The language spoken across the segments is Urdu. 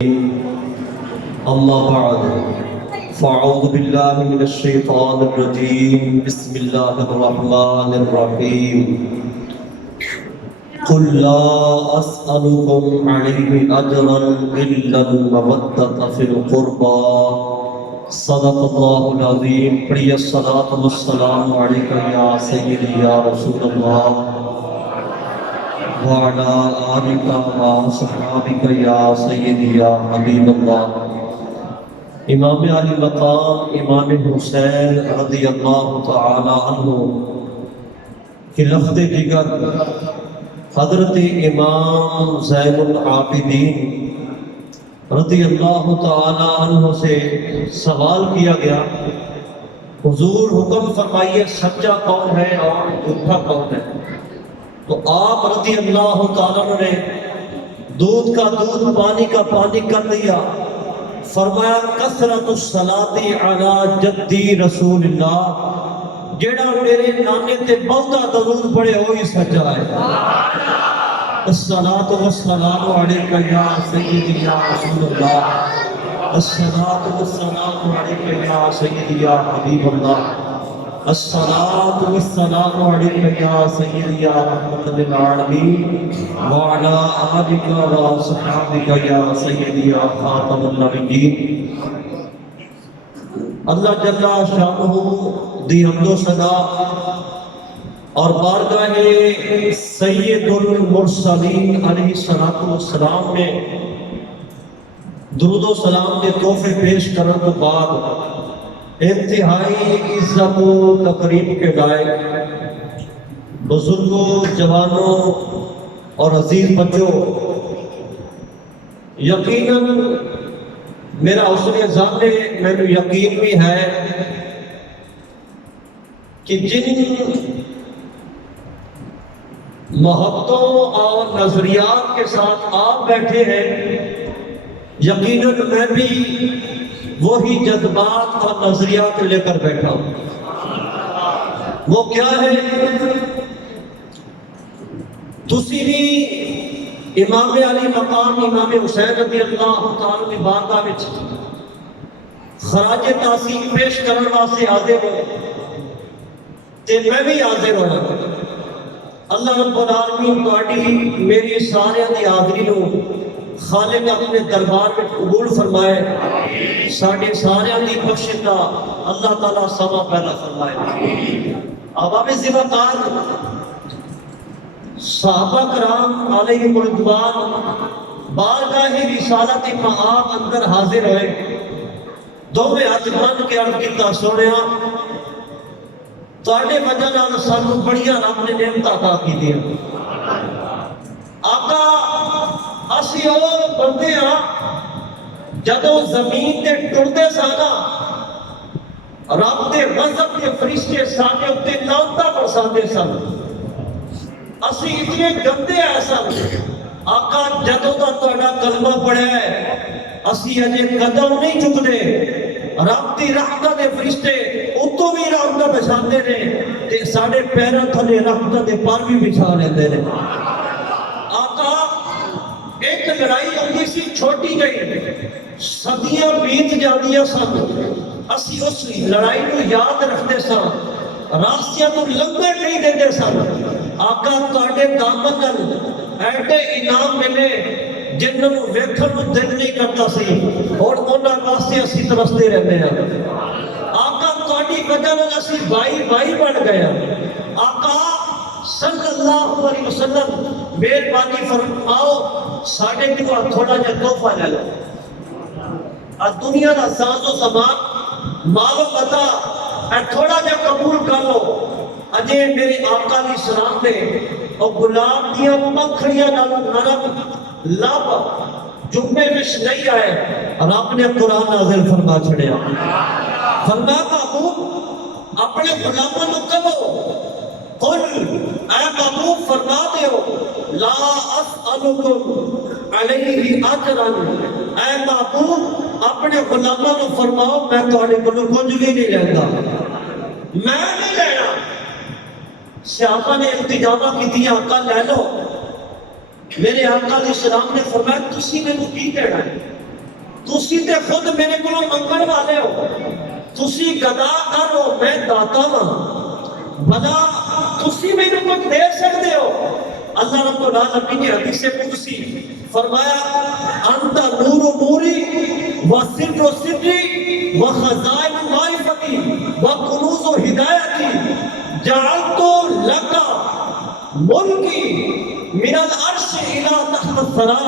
أما بعد فأعوذ بالله من الشيطان الرجيم بسم الله الرحمن الرحيم قل لا أسألكم عليه أجرا إلا المودة في القربى صدق الله العظيم پڑھیے الصلاة والسلام عليك يا سيدي يا رسول الله وعلى آلك وصحابك يا سيدي يا حبيب الله امام علی مقام امام حسین رضی اللہ تعالی عنہ کی لفظ جگر حضرت امام زین العابدین رضی اللہ تعالی عنہ سے سوال کیا گیا، حضور حکم فرمائیے سچا کون ہے اور جھوٹا کون ہے؟ تو آپ رضی اللہ تعالیٰ نے دودھ کا دودھ پانی کا پانی کر دیا، فرمایا کثرت الصلاۃ علی جدی رسول اللہ، جیڑا میرے نانے تے بہتا درود پڑھے ہوئی سچا ہے۔ الصلاۃ والسلام علیک یا سیدی یا رسول اللہ، الصلاۃ والسلام علیک یا سیدی یا حبیب اللہ، الصلاة والسلام علیک یا سیدی یا رحمت للعالمین وعلی آلک وصحابک یا سیدی یا خاتم النبیین۔ اللہ جل شانہ دی حمد و ثنا اور بارگاہ سید المرسلین علیہ الصلوۃ والسلام میں درود و سلام کے تحفے پیش کرنے کے بعد انتہائی عزت و تقریب کے لائق بزرگوں، جوانوں اور عزیز بچوں، یقیناً میرا حسن ظن میرے یقین بھی ہے کہ جن محبتوں اور نظریات کے ساتھ آپ بیٹھے ہیں، یقیناً میں بھی وہی جذبات اور نظریات لے کر بیٹھا ہوں۔ وہ کیا ہے؟ تسی بھی امام علی مقام امام حسین رضی اللہ تعالیٰ کی بارگاہ وچ خراج تحسین پیش کرنے واسطے حاضر ہو تے میں بھی حاضر ہوں۔ اللہ رب العالمین تہاڈی میری سارے دی حاضری نو خالق اپنے دربار میں قبول فرمائے، ساڑھے سارے دی بخشش دا اللہ تعالیٰ سما پیدا فرمائے۔ عوام زمکار صحابہ کرام علیہم رضوان بارگاہ رسالت مآب اندر حاضر ہوئے، دو میں ہاتھ بن کے عرض کیتا سونیا تواڈے وجہ نال سانوں بڑیاں رب نے نعمت عطا کیتیاں۔ آقا اسی او بندے ہاں جدوں زمین تے ٹردے سانا رب دے غضب کے فرشتے ساڈے اُتے لعنتاں برساندے سن، اسی اتنے گندے ہیں سن۔ آقا جدوں دا تہاڈا کلمہ پڑھیا ہے اسی اجے قدم نہیں چکدے، رب دی رحمت دے فرشتے اتوں بھی رحمت بچھاندے نے تے ساڈے پیراں تھلے رحمت دے پر بھی بچھا لیندے نے۔ آقا ایک لڑائی ہوتی سی چھوٹی گئی، صدیاں بیت جاندیاں سن، اسی اس لڑائی کو یاد رکھتے سن، راستیاں تو لنگھے نہیں دیتے سن۔ آقا تہاڈے دامن نال ایڈے انعام ملے جنہاں نوں ویکھن نوں دل نہیں کرتا سی اور انہاں واسطے اسی ترستے رہندے ہیں۔ آقا تہاڈی وجہ نال اسی بھائی بھائی بن گئے ہیں۔ آقا صلی اللہ علیہ وسلم مہربانی فرماؤ ساڈے کو تھوڑا جہا تحفہ لے لو، دنیا کا ساز و سامان مال و متا اے تھوڑا جہا قبول کر لو۔ اجے میرے آقا علیہ السلام نے اور گلاب دیاں پنکھڑیاں نرم لب جمعے وچ نہیں آئے، رب نے قرآن نازل فرما چھڑیا، فرمایا محبوب اپنے غلاماں نوں کہو قل اے محبوب فرما دیو لا اسألکم علیہ اجرا، اے محبوب اپنے غلاماں نوں فرماؤ میں تہاڈے کولوں کچھ بھی نہیں لیندا، میں نہیں لینا۔ صحابہ نے التجا کیتیاں عقل لے لو، میرے آقا علیہ السلام نے فرمایا تسی مینوں کی کہنا ہے؟ تسی تے خود میرے کو منگن والے ہو، تسی گدا کر ہو، میں داتا ہوں، بھلا تسی میرے کو دے سکتے ہو؟ اللہ رب العالمین نے حدیث قدسی فرمایا انت نور نوری و سر سری و خزائن معرفتی و کنوز ہدایتی جعلت لکا ملکی من العرش الى تحت الثرى۔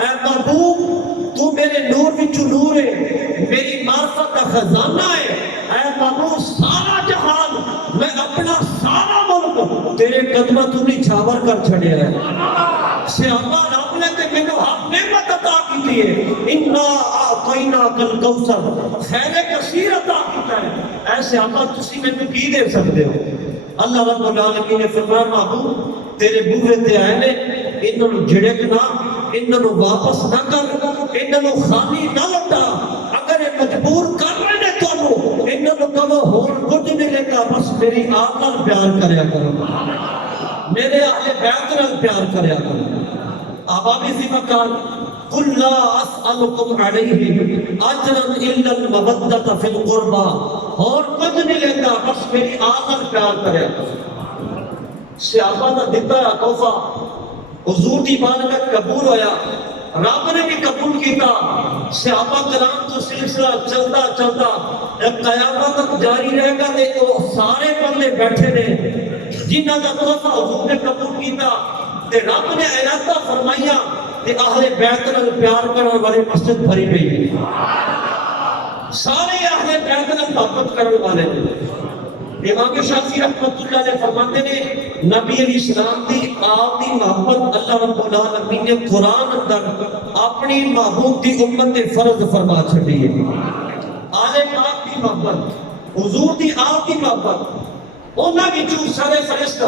اے محبوب تو میرے نور وچوں نور ہے، میری معرفت کا خزانہ ہے، اے محبوب سارا جہان میں اپنا سارا ملک تیرے قدمہ تو نے چھاور کر چھڑیا ہے۔ صحابہ رب نے تے مینوں حق نعمت عطا کی ہے، انا اعطیناک الکوثر، خیر کثیر عطا کیتا ہے۔ اے صحابہ تسی مینوں کی دے سکتے ہو؟ اللہ رب العالمین نے فرمایا محبوب تیرے بوہے تے آئے نے، انہوں نے جھڑک نہ، انہوں نے واپس نہ کر، انہوں نے خالی نہ لٹا، اگر یہ مجبور کر رہے نے تو انہوں نے کہو ہون کچھ نہیں لیتا، بس میری آپ نال پیار کریا کرو، میرے اہل بیت نال پیار کریا کرو۔ آبابی سی مکان قل لا اسألکم علیہ اجرا الا المودۃ فی القربى، اور کچھ نہیں لیتا بس میری آپ نال پیار کریا کرو۔ صحابہ دا دیتا ہے تحفہ حضور دی بارگاہ قبول ہویا، رب نے بھی قبول کیتا۔ صحابہ کرام تو سلسلہ چلتا چلتا قیامت تک جاری رہے گا، تے وہ سارے بندے بیٹھے نے جنہاں دا تحفہ حضور نے قبول کیتا، تے رب نے اعادہ فرمایا تے اہل بیت نال پیار کرن والے مسجد بھری گئی، سارے اہل بیت نال محبت کرن والے۔ امام شافعی رحمۃ اللہ علیہ فرماتے نے نبی علیہ السلام دی آپ دی محبت اللہ رب العالمین نے قرآن اندر اپنی محبوب دی امت دے فرض فرما چھڑی ہے۔ آل پاک دی محبت، حضور دی آپ دی محبت، انہاں وچوں سارے فرشت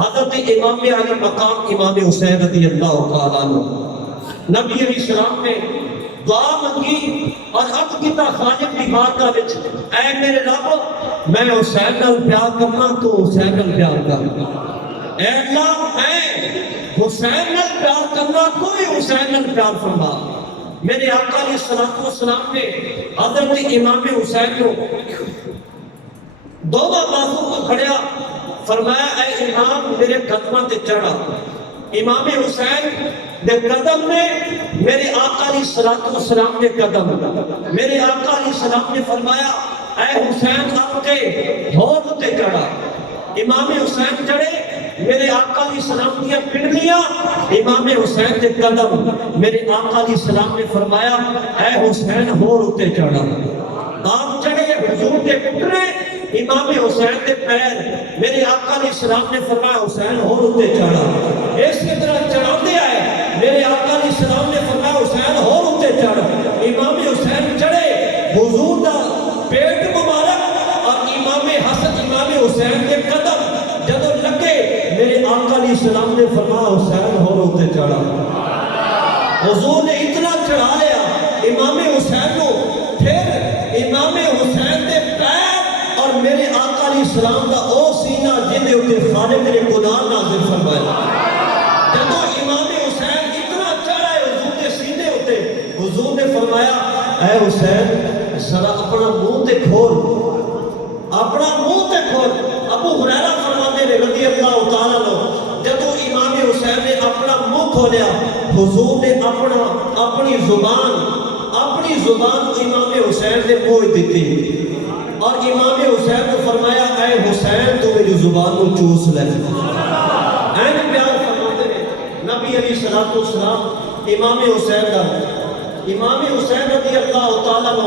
حضرت امام علی مقام امام حسین رضی اللہ تعالیٰ عنہ، نبی علیہ السلام نے دعا منگی اور عرض کیتا خالق دی بارگاہ وچ، اے میرے رب میں حسین نال پیار کرنا تو حسین نال پیار کر، اے اللہ میں حسین نال پیار کرنا کوئی حسین نال پیار فرما۔ میرے آقا علیہ السلام نے حضرت امام حسین کو دونوں بازو کو کھڑیا، فرمایا اے امام میرے قدمہ تے چڑھا۔ امام حسین دے قدم نے میرے آقا علیہ السلام نے قدم، میرے آقا علیہ السلام نے فرمایا اے حسین آپ کے ہون تے چڑھا۔ امام حسین چڑھے، میرے آقا علیہ السلام دیا پنڈلیاں امام حسین دے قدم، میرے آقا علیہ السلام نے فرمایا اے حسین ہون تے چڑھا۔ آپ چڑھے حضور کے پٹرے، امام حسین دے پیر، میرے آقا علیہ السلام نے فرمایا حسین ہون تے چڑھا۔ اسی طرح چڑھاتے آئے، میرے آقا علیہ السلام نے فرمایا حسین ہون تے چڑھا۔ امام حسین چڑھے، حضور دا پیٹ مبارک اور امام حسن امام حسین کے قدم جدو لگے، میرے آقا علیہ السلام نے فرمایا حسین ہون تے چڑھا۔ حضور نے اتنا چڑھا لیا امام حسین کو، پھر امام حسین دے پیر اور میرے آقا علیہ السلام دا او سینہ جن دے اوپر خالق نے قرآن نازل فرمایا۔ جدو امام حسین اتنا چڑھا ہے حضور دے سینے ہوتے، حضور نے فرمایا اے حسین ذرا اپنا منہ تے کھول، اپنا منہ تے کھول۔ ابو ہریرہ فرماتے ہیں رضی اللہ تعالیٰ عنہ، جدو امام حسین نے اپنا منہ کھولیا، حضور نے اپنی زبان امام حسین نے موہ دیتی اور امام حسین کو فرمایا اے حسین تو میری زبان کو چوس لے۔ این پیار فرماتے ہیں نبی علیہ السلام امام حسین کا، امام حسین رضی اللہ تعالیٰ عنہ،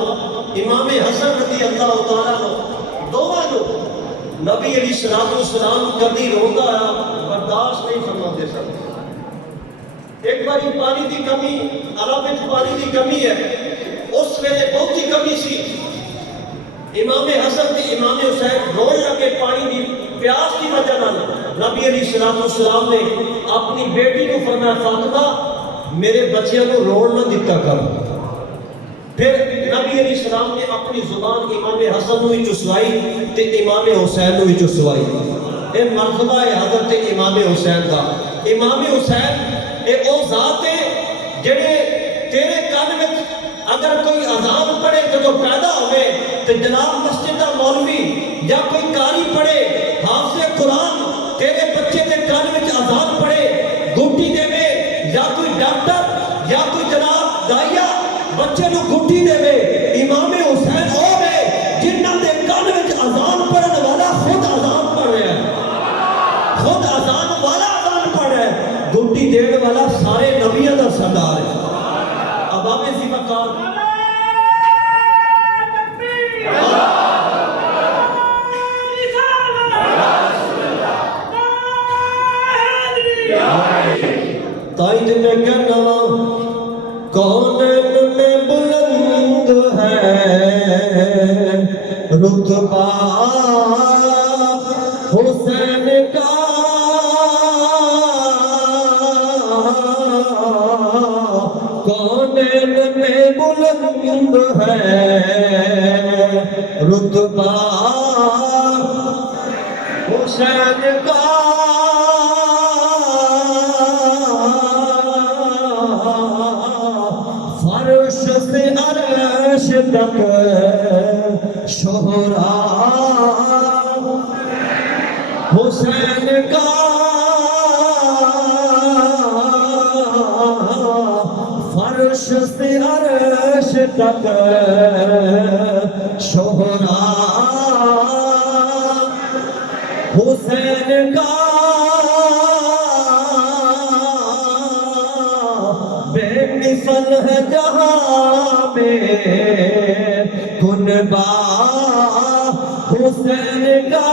امام حسن رضی اللہ تعالیٰ عنہ، دونوں جو نبی علیہ السلام کبھی روتا ہے برداشت نہیں فرماتے سکتے۔ ایک باری پانی کی کمی، عرب میں پانی کی کمی ہے، اس ویلے بہت ہی کمی سی، امام حسن تے امام حسین رونے لگے پانی کی پیاس کی وجہ نال۔ نبی علیہ السلام نے اپنی بیٹی کو فرمایا فاطمہ میرے بچیاں کو روڑ نہ دیتا کر۔ پھر نبی علیہ السلام نے اپنی زبان امام حسن ہوئی چسوائی تے امام حسین ہوئی چسوائی۔ اے مرتبہ ہے حضرت امام حسین کا۔ امام حسین اے او ذات ہے جڑے تیرے کان میں اگر کوئی تو جناب مسجد کا مولوی یا کوئی قاری پڑھے حافظ قرآن تیرے بچے کے کان میں اذان پڑھے گھٹی دے یا کوئی ڈاکٹر یا کوئی جناب دائیا بچے نو گھٹی دے امام حسین او ہے جنہ دے کان میں اذان پڑھن والا خود اذان پڑھ رہا ہے خود اذان والا اذان پڑھ رہا ہے گھٹی دین والا سارے نبیوں دا سردار ہے اب آپ اسی مقام تائی جنہیں کہنا کونین میں بلند ہے رتبہ حسین کا کونین میں بلند ہے رتبہ حسین کا فرش سے عرش تک شہرا حسین کا فرش سے عرش تک شہرا حسین کا بے مثل ہے جہاں میں کنبا حسین کا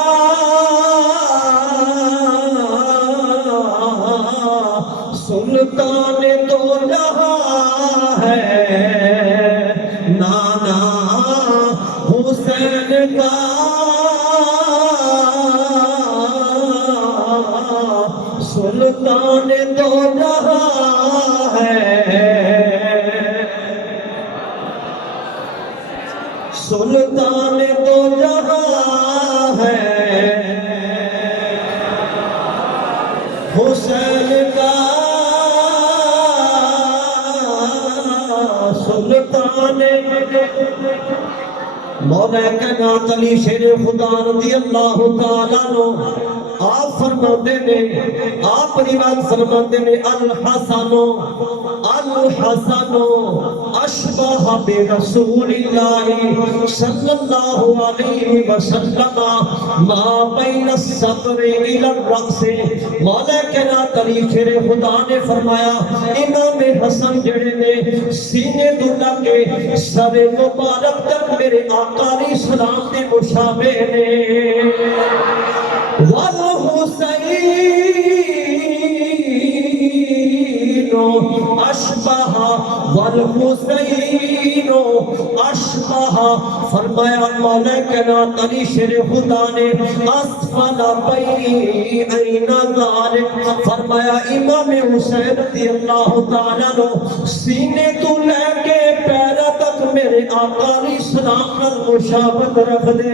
سلطان تو جہاں ہے نانا حسین کا سلطان تو جہاں ہے سلطان تو جہاں ہے حسین کا سلطان مولا کائنات علی شیر خدا رضی اللہ تعالیٰ عنہ آپ فرماتے نے آپ روایت فرماتے نے الحسن اشبہ برسول اللہ صلی اللہ علیہ وسلم ما بین الصدر الی الرأس مولا کائنات علی شیر خدا نے فرمایا امام حسن جڑے نے سینے تو لگے سر مبارک تک میرے آقا علیہ السلام نے مشابہ نے والحسین اشبہ والحسین اشبہ فرمایا مولا کائنات علی شیر خدا نے اسفل بین ذالک فرمایا امام حسین رضی اللہ تعالیٰ عنہ سینے تو لے کے پیرا تک میرے آقا علیہ السلام نال مشابہت رکھ دے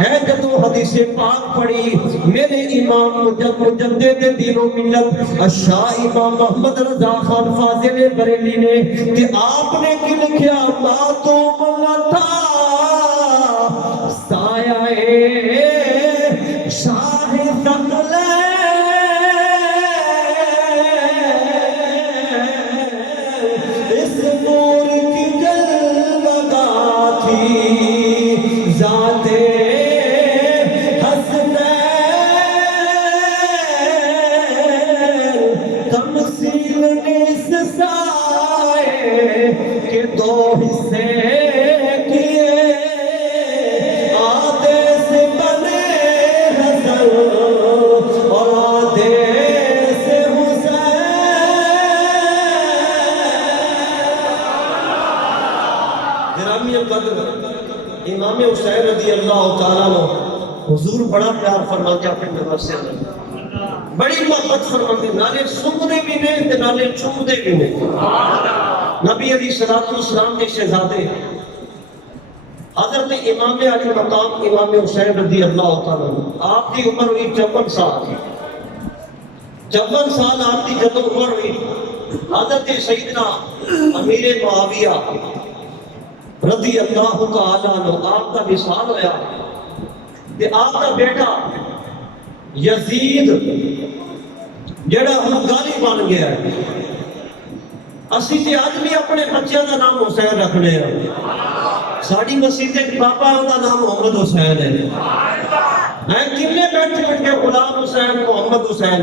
ہے جدو حدیث پاک پڑھی میرے امام مجدد دین و ملت شاہ امام محمد رضا خان فاضل بریلی نے کہ آپ نے کی لکھیا ما تو ملتا سایہ شاہ ثقلین اس نور کی جلوگاہ تھی ذات تمثیل اس سائے کے دو حصے کیے آدھے سے بنے حسن اور آدھے سے حسین گرامی قدر امام حسین رضی اللہ تعالیٰ عنہ حضور بڑا پیار فرماتے اپنے نظر سے بڑی محبت فرماتے نالے سننے بھی نہیں تے نالے چومدے بھی نہیں نبی علیہ الصلوۃ والسلام کے شہزادے حضرت امام علی مقام امام حسین رضی اللہ تعالیٰ عنہ آپ کی عمر ہوئی 54 سال 54 سال آپ کی جب عمر ہوئی حضرت سیدنا امیر معاویہ رضی اللہ تعالیٰ عنہ آپ کا وصال ہویا تے آپ کا بیٹا یزید جڑا ہن گالی بن گیا ہے. اسی تے اج بھی اپنے بچیاں دا نام حسین رکھنے ہیں. ساڈی مسجد دے بابا دا نام محمد حسین ہے. کنے بیٹھے ان کے غلام حسین محمد حسین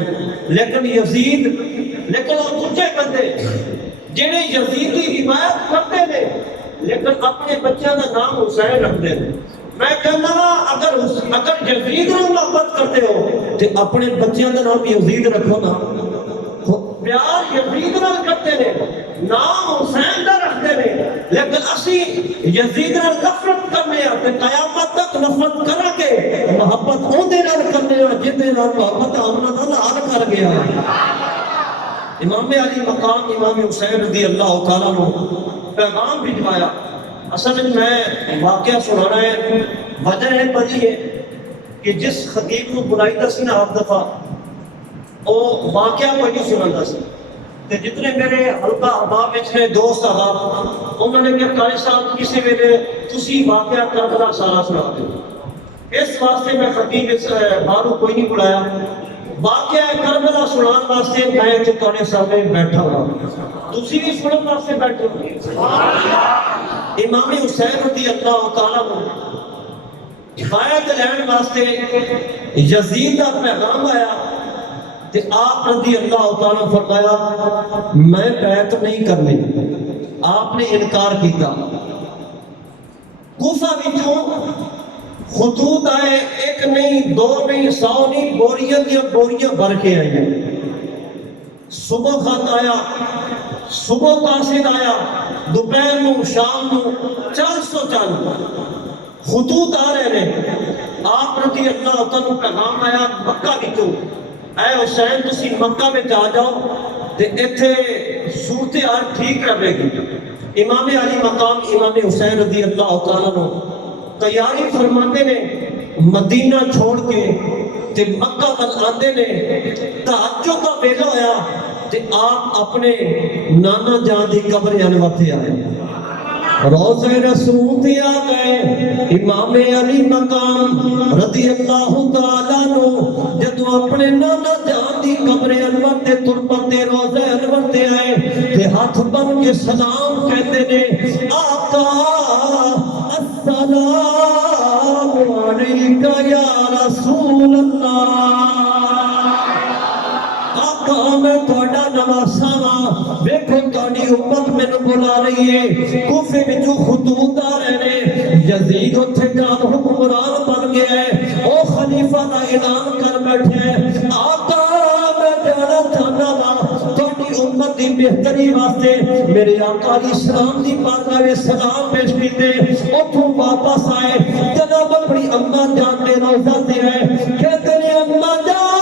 لیکن یزید لیکن وہ دوسرے بندے جنہیں یزید کی حمایت کرتے ہیں لیکن اپنے بچوں کا نام حسین رکھتے ہیں. میں کہنا اگر یزید نے محبت کرتے ہو تو اپنے بچوں کا نام یزید رکھو نا. پیار یزید نال کرتے ہیں نام حسین کا رکھتے ہیں لیکن اسی یزید نال نفرت کرنے ہیں تے قیامت تک نفرت کرا کے محبت اودے نال کرنے ہیں جدے نال محبت ہمنا نال حال کر گیا. امام علی مقام امام حسین رضی اللہ تعالیٰ عنہ پیغام بھجوایا. اصل میں واقعہ سنانا ہے. وجہ ہے بڑی ہے کہ جس خطیب کو بلائی دا سی نا آپ دفعہ وہ واقعہ کوئی نہیں سناتا سی تے جتنے میرے حلقہ احباب نے دوست احباب انہوں نے کہا قاری صاحب کسی ویلے تسی واقعہ کربلا سارا سنا دو. اس واسطے میں خطیب باہروں کوئی نہیں بلایا. واقعہ کربلا سنان واسطے میں تے تواڈے سامنے بیٹھا ہوں. تسی بھی سنن واسطے بیٹھے ہو. امام حسین رضی اللہ تعالیٰ عنہ ہدایت لین واسطے یزید کا پیغام آیا کہ آپ رضی اللہ تعالیٰ فرمایا میں بیعت نہیں کرنی. آپ نے انکار کیتا. کوفہ وچوں خطوط آئے ایک نہیں دو نہیں 100 نہیں بوریاں دیا بوریاں بھر کے آئی ہیں. صبح خط آیا صبح قاصد آیا دوپہر نو شام نو 400 خطوط آ رہے ہیں. آپ رضی اللہ تعالیٰ پیغام آیا مکہ وچوں اے حسین تسی مکہ میں آ جاؤ تے ایتھے صورتحال ٹھیک رہے گی. امام علی مقام امام حسین رضی اللہ تعالیٰ عنہ تیاری فرماتے نے مدینہ چھوڑ کے تے مکہ ول آندے نے. تہجد کا ویلا ہویا تے آپ اپنے نانا جان دی قبر انور تے آئے. روضہ رسول تے آ گئے. امام علی مقام رضی اللہ تعالیٰ عنہ جدو اپنے نانا جان دی قبر انور تے تربت تے روضہ انور تے آئے تے ہاتھ بن کے سلام کہتے نے آقا السلام علیکہ یا رسول اللہ. آقا میں تھوڑا نواسا وا ویکھو تہاڈی امت مینوں بلا رہی ہے. کوفے وچوں خطوط آ رہے نے یزید اوتھے دا حکمران بن گیا ہے. او خلیفہ دا اعلان کر بیٹھا ہے آقا میں جانا چاہنا وا تہاڈی امت دی بہتری واسطے میرے آقا علیہ السلام دی بارگاہ وچ سلام پیش کیتے. اوتھوں واپس آئے جناب اپنی اما جان دے روضہ تے آئے کہتے نے اما جان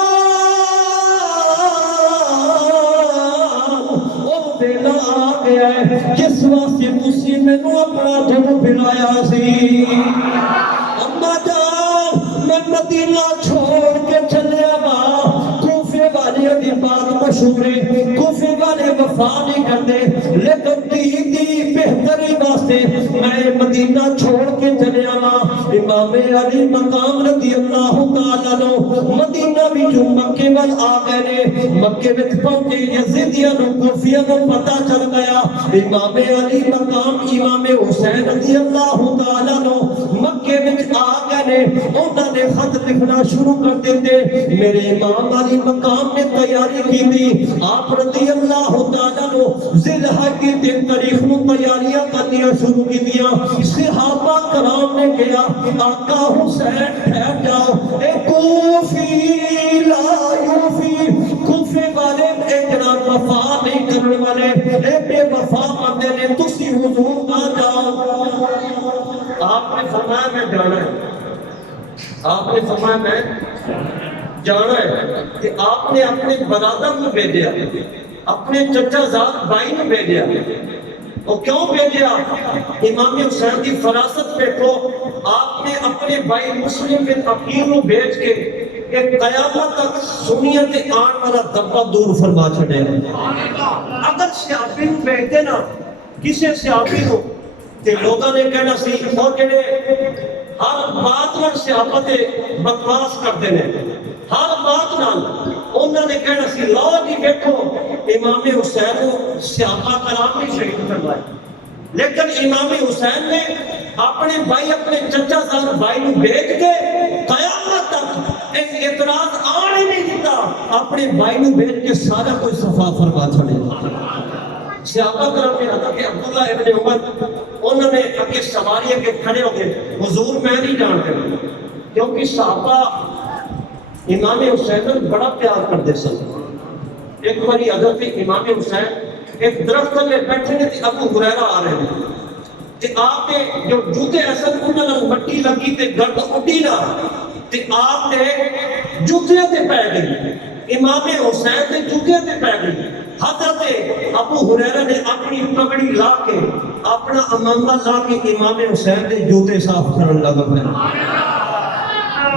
آ گیا ہے جس واسطے تسی مینوں اپنا دل بلایا سی. اما جان میں مدینہ چھوڑ کے چلیا وا. کوفے والے دی بات مشہور ہے کوفے والے وفا نہیں کرتے لیکن دی بہتری واسطے میں مدینہ چھوڑ کے چلیا وا. امام علی مقام رضی اللہ تعالیٰ عنہ مدینہ وچوں مکے ول آ گئے نے. مکے وچ پہنچے یزیدیاں نوں کوفیاں نوں پتہ چل گیا. امام علی مقام امام حسین رضی اللہ تعالیٰ عنہ مکے وچ آ گئے نے. انہاں نے خط لکھنا شروع کر دیتے. میرے امام علی مقام نے تیاری کی تھی. آپ رضی اللہ تعالیٰ عنہ ذی الحجہ کی 3 تاریخ نو تیاریاں کرنی شروع کی دیا. صحابہ کرام نے کہا آقا حسین ٹھہر جاؤ اے کوفی لا یوفی. کوفے والے اے جناب وفا نہیں کرنے والے اے بے وفا بندے نے تسی حضور آ جاؤ. آپ نے فرمایا میں جانا ہے. آپ نے فرمایا میں جانا ہے کہ آپ نے اپنے برادر کو بھیجا اپنے چچا زاد بھائی کو بھیجا. اور کیوں بھیجا؟ امام حسین کی فراست دیکھو. آپ نے اپنے بھائی مسلم بن عقیل کو بھیج کے کہ قیامت تک سنیت آن والا دبا دور فرما چھڑے. اگر صحابی کو بھیجتے نا کسی صحابی کو تے لوگاں نے کہنا سی اور جڑے ہر بات نال سیاپا تے بکواس کرتے ہیں، ہر بات نال انہوں نے کہنا سی لو جی دیکھو امام حسین کو سیاپا کلام نہیں شہید کروایا، لیکن امام حسین نے اپنے بھائی اپنے چچا صاحب بھائی کو بھیج کے قیامت تک ایک اعتراض آن ہی نہیں دیتا، اپنے بھائی کو بھیج کے سارا کوئی صفا فرما چھڑے۔ صحابہ کرام نے حضرت عبداللہ ابن عمر انہوں نے اگے سواری کے کھڑے ہو گئے، حضور میں نہیں جانتے، کیونکہ صحابہ امام حسین کو بڑا پیار کرتے سن۔ ایک باری حضرت امام حسین ایک درخت میں بیٹھے نے، ابو ہریرہ آ رہے ہیں، تے آپ نے جو جوتے اصل انہوں نے مٹی لگی تے گرد اڈی نہ تے آپ نے جوتے تے پہ گئی، امام حسین نے جوتے تے پہ گئی۔ حضرت ابو ہریرہ نے اپنی پگڑی لا کے اپنا امامہ لا کے امام حسین کے جوتے صاف کرنے لگا پہ،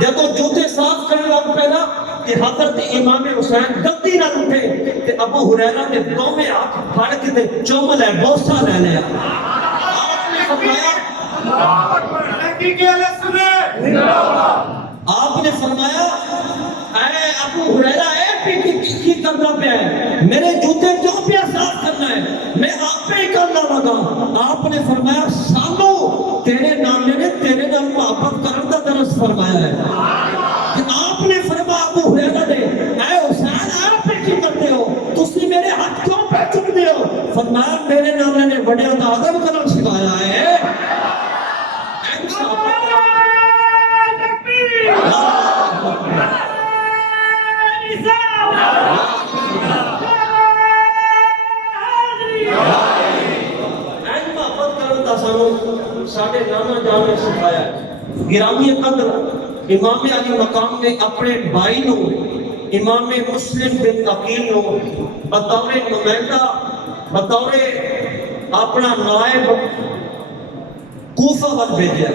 جب وہ جوتے صاف کرنے لگ پہ نا کہ حضرت امام حسین غلطی نہ اٹھے کہ ابو ہریرہ نے دوویں ہاتھ پھڑ کے تے چوم لے بوسہ لے لیا۔ آپ نے فرمایا اے ابو ہریرہ اے کی کرنا پہ ہے، میرے جوتے کیوں پہ صاف کرنا ہے، میں آپ پہ ہی کرنا لگا۔ آپ نے فرمایا سالو تیرے نانے نے تیرے نام محبت کرنے کا درس فرمایا ہے۔ آپ نے فرمایا ابو ہریرہ نے اے حسین آپ پہ کی کرتے ہو، تسی میرے ہاتھ کیوں پہ چکتے ہو؟ فرمایا میرے نانے نے بڑے ادب کرنا سکھایا ہے۔ ساڑھے نانا جان نے سکھایا ہے۔ گرامی قدر امام علی مقام نے اپنے بھائی نو امام مسلم بن عقیل نو بطور نمائندہ بطور اپنا نائب کوفہ وال بھیجا،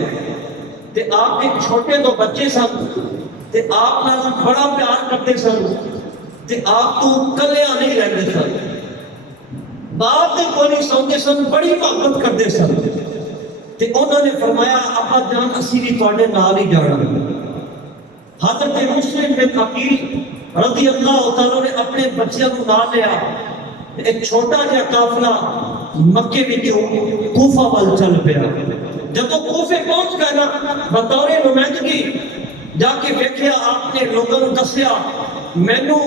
تے آپ ایک چھوٹے دو بچے سن تے آپ نال بڑا پیار کرتے سن تے آپ تو کلیاں نہیں رہتے سن، باپ دے کولی سوندے سن، بڑی محبت کرتے سن۔ تے انہوں نے فرمایا ابا جان اسی بھی تواڈے نال ہی جانا۔ حضرت مسلم بن عقیل رضی اللہ تعالیٰ نے اپنے بچیاں کو نال لیا، ایک چھوٹا جہا قافلہ مکے وچوں کوفہ وال چل پیا۔ جب وہ کوفے پہنچ گئے نا بطور نمائندگی جا کے دیکھیا، آپ نے لوگوں کو دسیا مینوں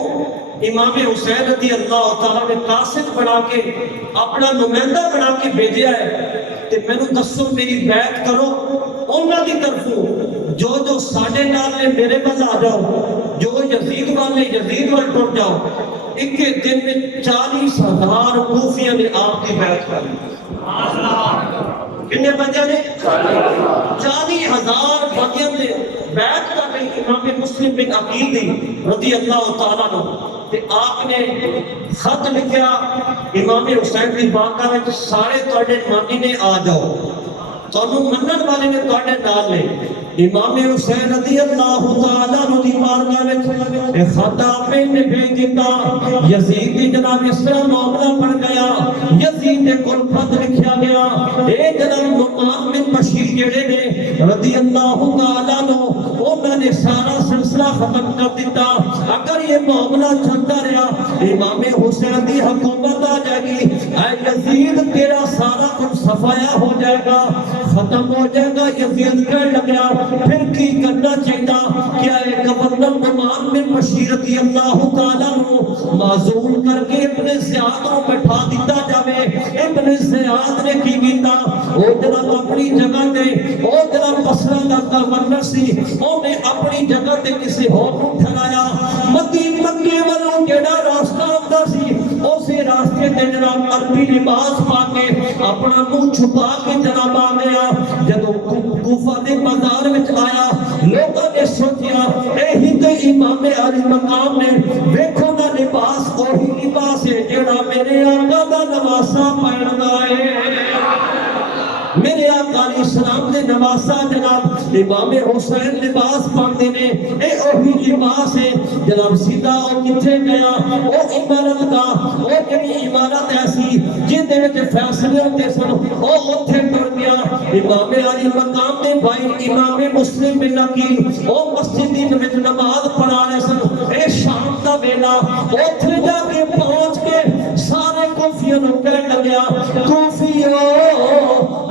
امام حسین رضی اللہ تعالیٰ نے قاصد بنا کے اپنا نمائندہ بنا کے بھیجا ہے، تے مینوں دسو میری بیعت کرو انہاں دی طرفوں، جو ساڈے نال نے میرے وال آ جاؤ، جو یزید والے یزید وال ٹر جاؤ۔ ایک دن میں 40,000 کوفیاں نے آپ کی بیعت کر لی۔ کتنے بندے نے 40,000 بندیاں نے بیعت کر لی امام مسلم بن عقیل دی رضی اللہ تعالیٰ عنہ۔ تے آپ نے خط لکھیا امام حسین کی بارگاہ میں سارے تواڈے مانی نے آ جاؤ، تانوں منن والے نے تواڈے نال نے۔ امام حسین رضی اللہ تعالیٰ عنہ دی بارگاہ میں ایک خط آپ نے بھیج دیتا، یزید دی جناب اس طرح معاملہ بن گیا، یزید نے کل خط لکھیا گیا، اے جناب نعمان بن بشیر جڑے نے رضی اللہ تعالیٰ عنہ انہوں نے سارا سلسلہ ختم کر دیتا، اگر یہ معاملہ چلتا رہا امام حسین دی حکومت آ جائے گی، اے یزید تیرا سارا کچھ صفایا ہو جائے گا، ختم ہو جائے گا۔ یزید کہنے لگا پھر کی کرنا چاہیے، کیا ہے گورنر نعمان بن بشیر رضی اللہ تعالیٰ عنہ معزول کر کے ابن زیاد کو بٹھا دیتا جاوے۔ ابن زیاد نے کی کیتا، وہ جناب اپنی جگہ تے وہ جناب بصرہ دا گورنر سی، انہیں اپنی جگہ تے کسی اور کو ٹھہرایا۔ مکے والوں جڑا راستہ ہوتا سی اسی راستے تے جناب عربی لباس پا کے اپنا منہ چھپا کے جناب آ گیا۔ جب کوفہ دے بازار وچ آیا لوگوں نے سوچیا یہی تے امام علی مقام نے، دیکھو نا لباس وہی لباس ہے جڑا میرے آقا دا نواسا پہندا ہے۔ میرے آقا علیہ السلام نے نواسا جناب امام حسین لباس پاندے نے اے اوہی لباس ہے جناب سیدھا او کتھے گیا او عمارت کا او جڑی عمارت ایسی جن دے وچ فیصلے ہوندے سن او اوتھے ٹر گیا امام علی مقام دے بھائی امام مسلم بن عقیل او مسجد دے وچ نماز پڑھا رہے سن اے شام دا ویلا اوتھے جا کے پہنچ کے سارے کوفیوں نوں کہن لگیا کوفیو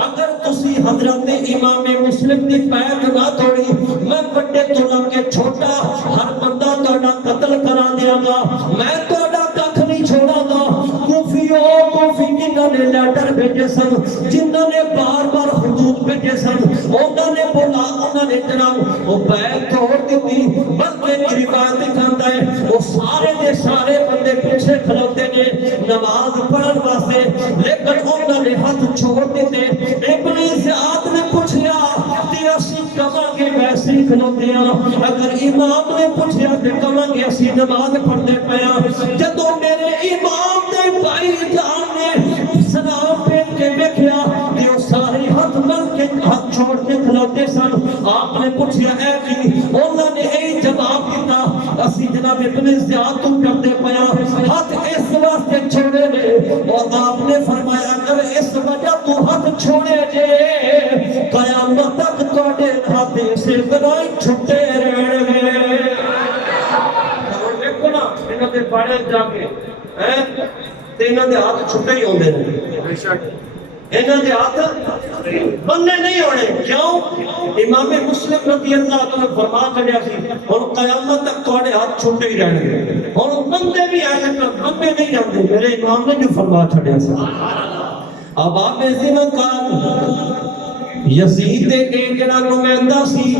اگر تسی حضرت امام مسلم دی پیر نہ توڑی میں بڑے تو لگ کے چھوٹا ہر بندہ تہاڈا قتل کرا دیاں گا میں تہاڈا ککھ نہیں چھوڑاں گا کوفی جنہاں نے لیٹر بھیجے سن جنہاں نے بار بار خطوط بھیجے سن انہاں نے بولا انہاں نے جناب وہ پیر توڑ دیتی بلکہ روایت دکھاتا ہے وہ سارے دے سارے بندے پیچھے کھلوتے نے نماز پڑھن واسطے لیکن انہاں نے ہاتھ چھوڑ دیتے ابن زیاد نے پوچھیا کہ اسی کہاں گے ویسے ہی کھلوتے ہیں اگر امام نے پوچھیا کہ کہاں گے اسی نماز پڑھنے پیا جدوں میرے امام نے بھائی جان نے سلام پھیر کے دیکھیا کہ وہ سارے ہاتھ مل کے ہاتھ چھوڑ کے کھلوتے سن آپ نے پوچھیا اے کی انہوں نے یہی جواب دیتا اسی جناب ابن زیاد تو کرتے پیا ہاتھ اس واسطے چھوڑے نے اور آپ نے فرمایا اگر اس وجہ تو ہاتھ چھوڑے جے قیامت تک تواڈے ہاتھ سے بنائی چھٹے رہن گے دیکھو نا انہاں دے باڑے جا کے تے انہاں دے ہاتھ چھٹے ہی ہوندے نے بے شک انہاں دے ہاتھ بندے نہیں ہونے کیوں امام مسلم رضی اللہ عنہ فرما چھڈیا سی اور قیامت تک تواڈے ہاتھ چھٹے ہی رہن گے اور بندے بھی ایسے بندے نہیں جاندے میرے امام نے جو فرما چھڈیا سی اب آپ ایسے مکان یزید ایک جناب نمائندہ سی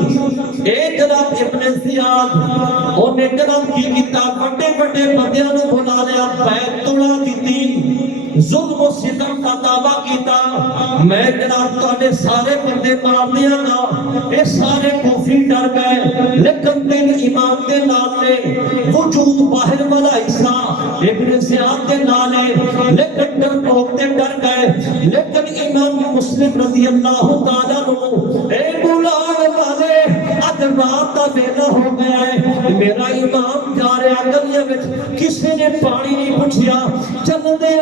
ایک جناب ابن زیاد انہیں جناب کی کتاب بڑے بڑے بندیاں نو بلا لیا پیر توڑا دیتی ظلم و ستم کا دعویٰ کیتا میں جناب تواڈے سارے بندے مار دیاں گا اے سارے کوفی ڈر گئے لیکن دل امام دے نال نے وجود باہر والا حصہ ابن زیاد دے نال ہے لیکن ڈر ٹوکتے ڈر گئے لیکن امام مسلم رضی اللہ تعالیٰ نو اے بلان والے اج رات دا ویلا ہو گیا ہے میرا امام جا رہا گلیاں وچ کسی نے پانی نہیں پوچھیا چل دیا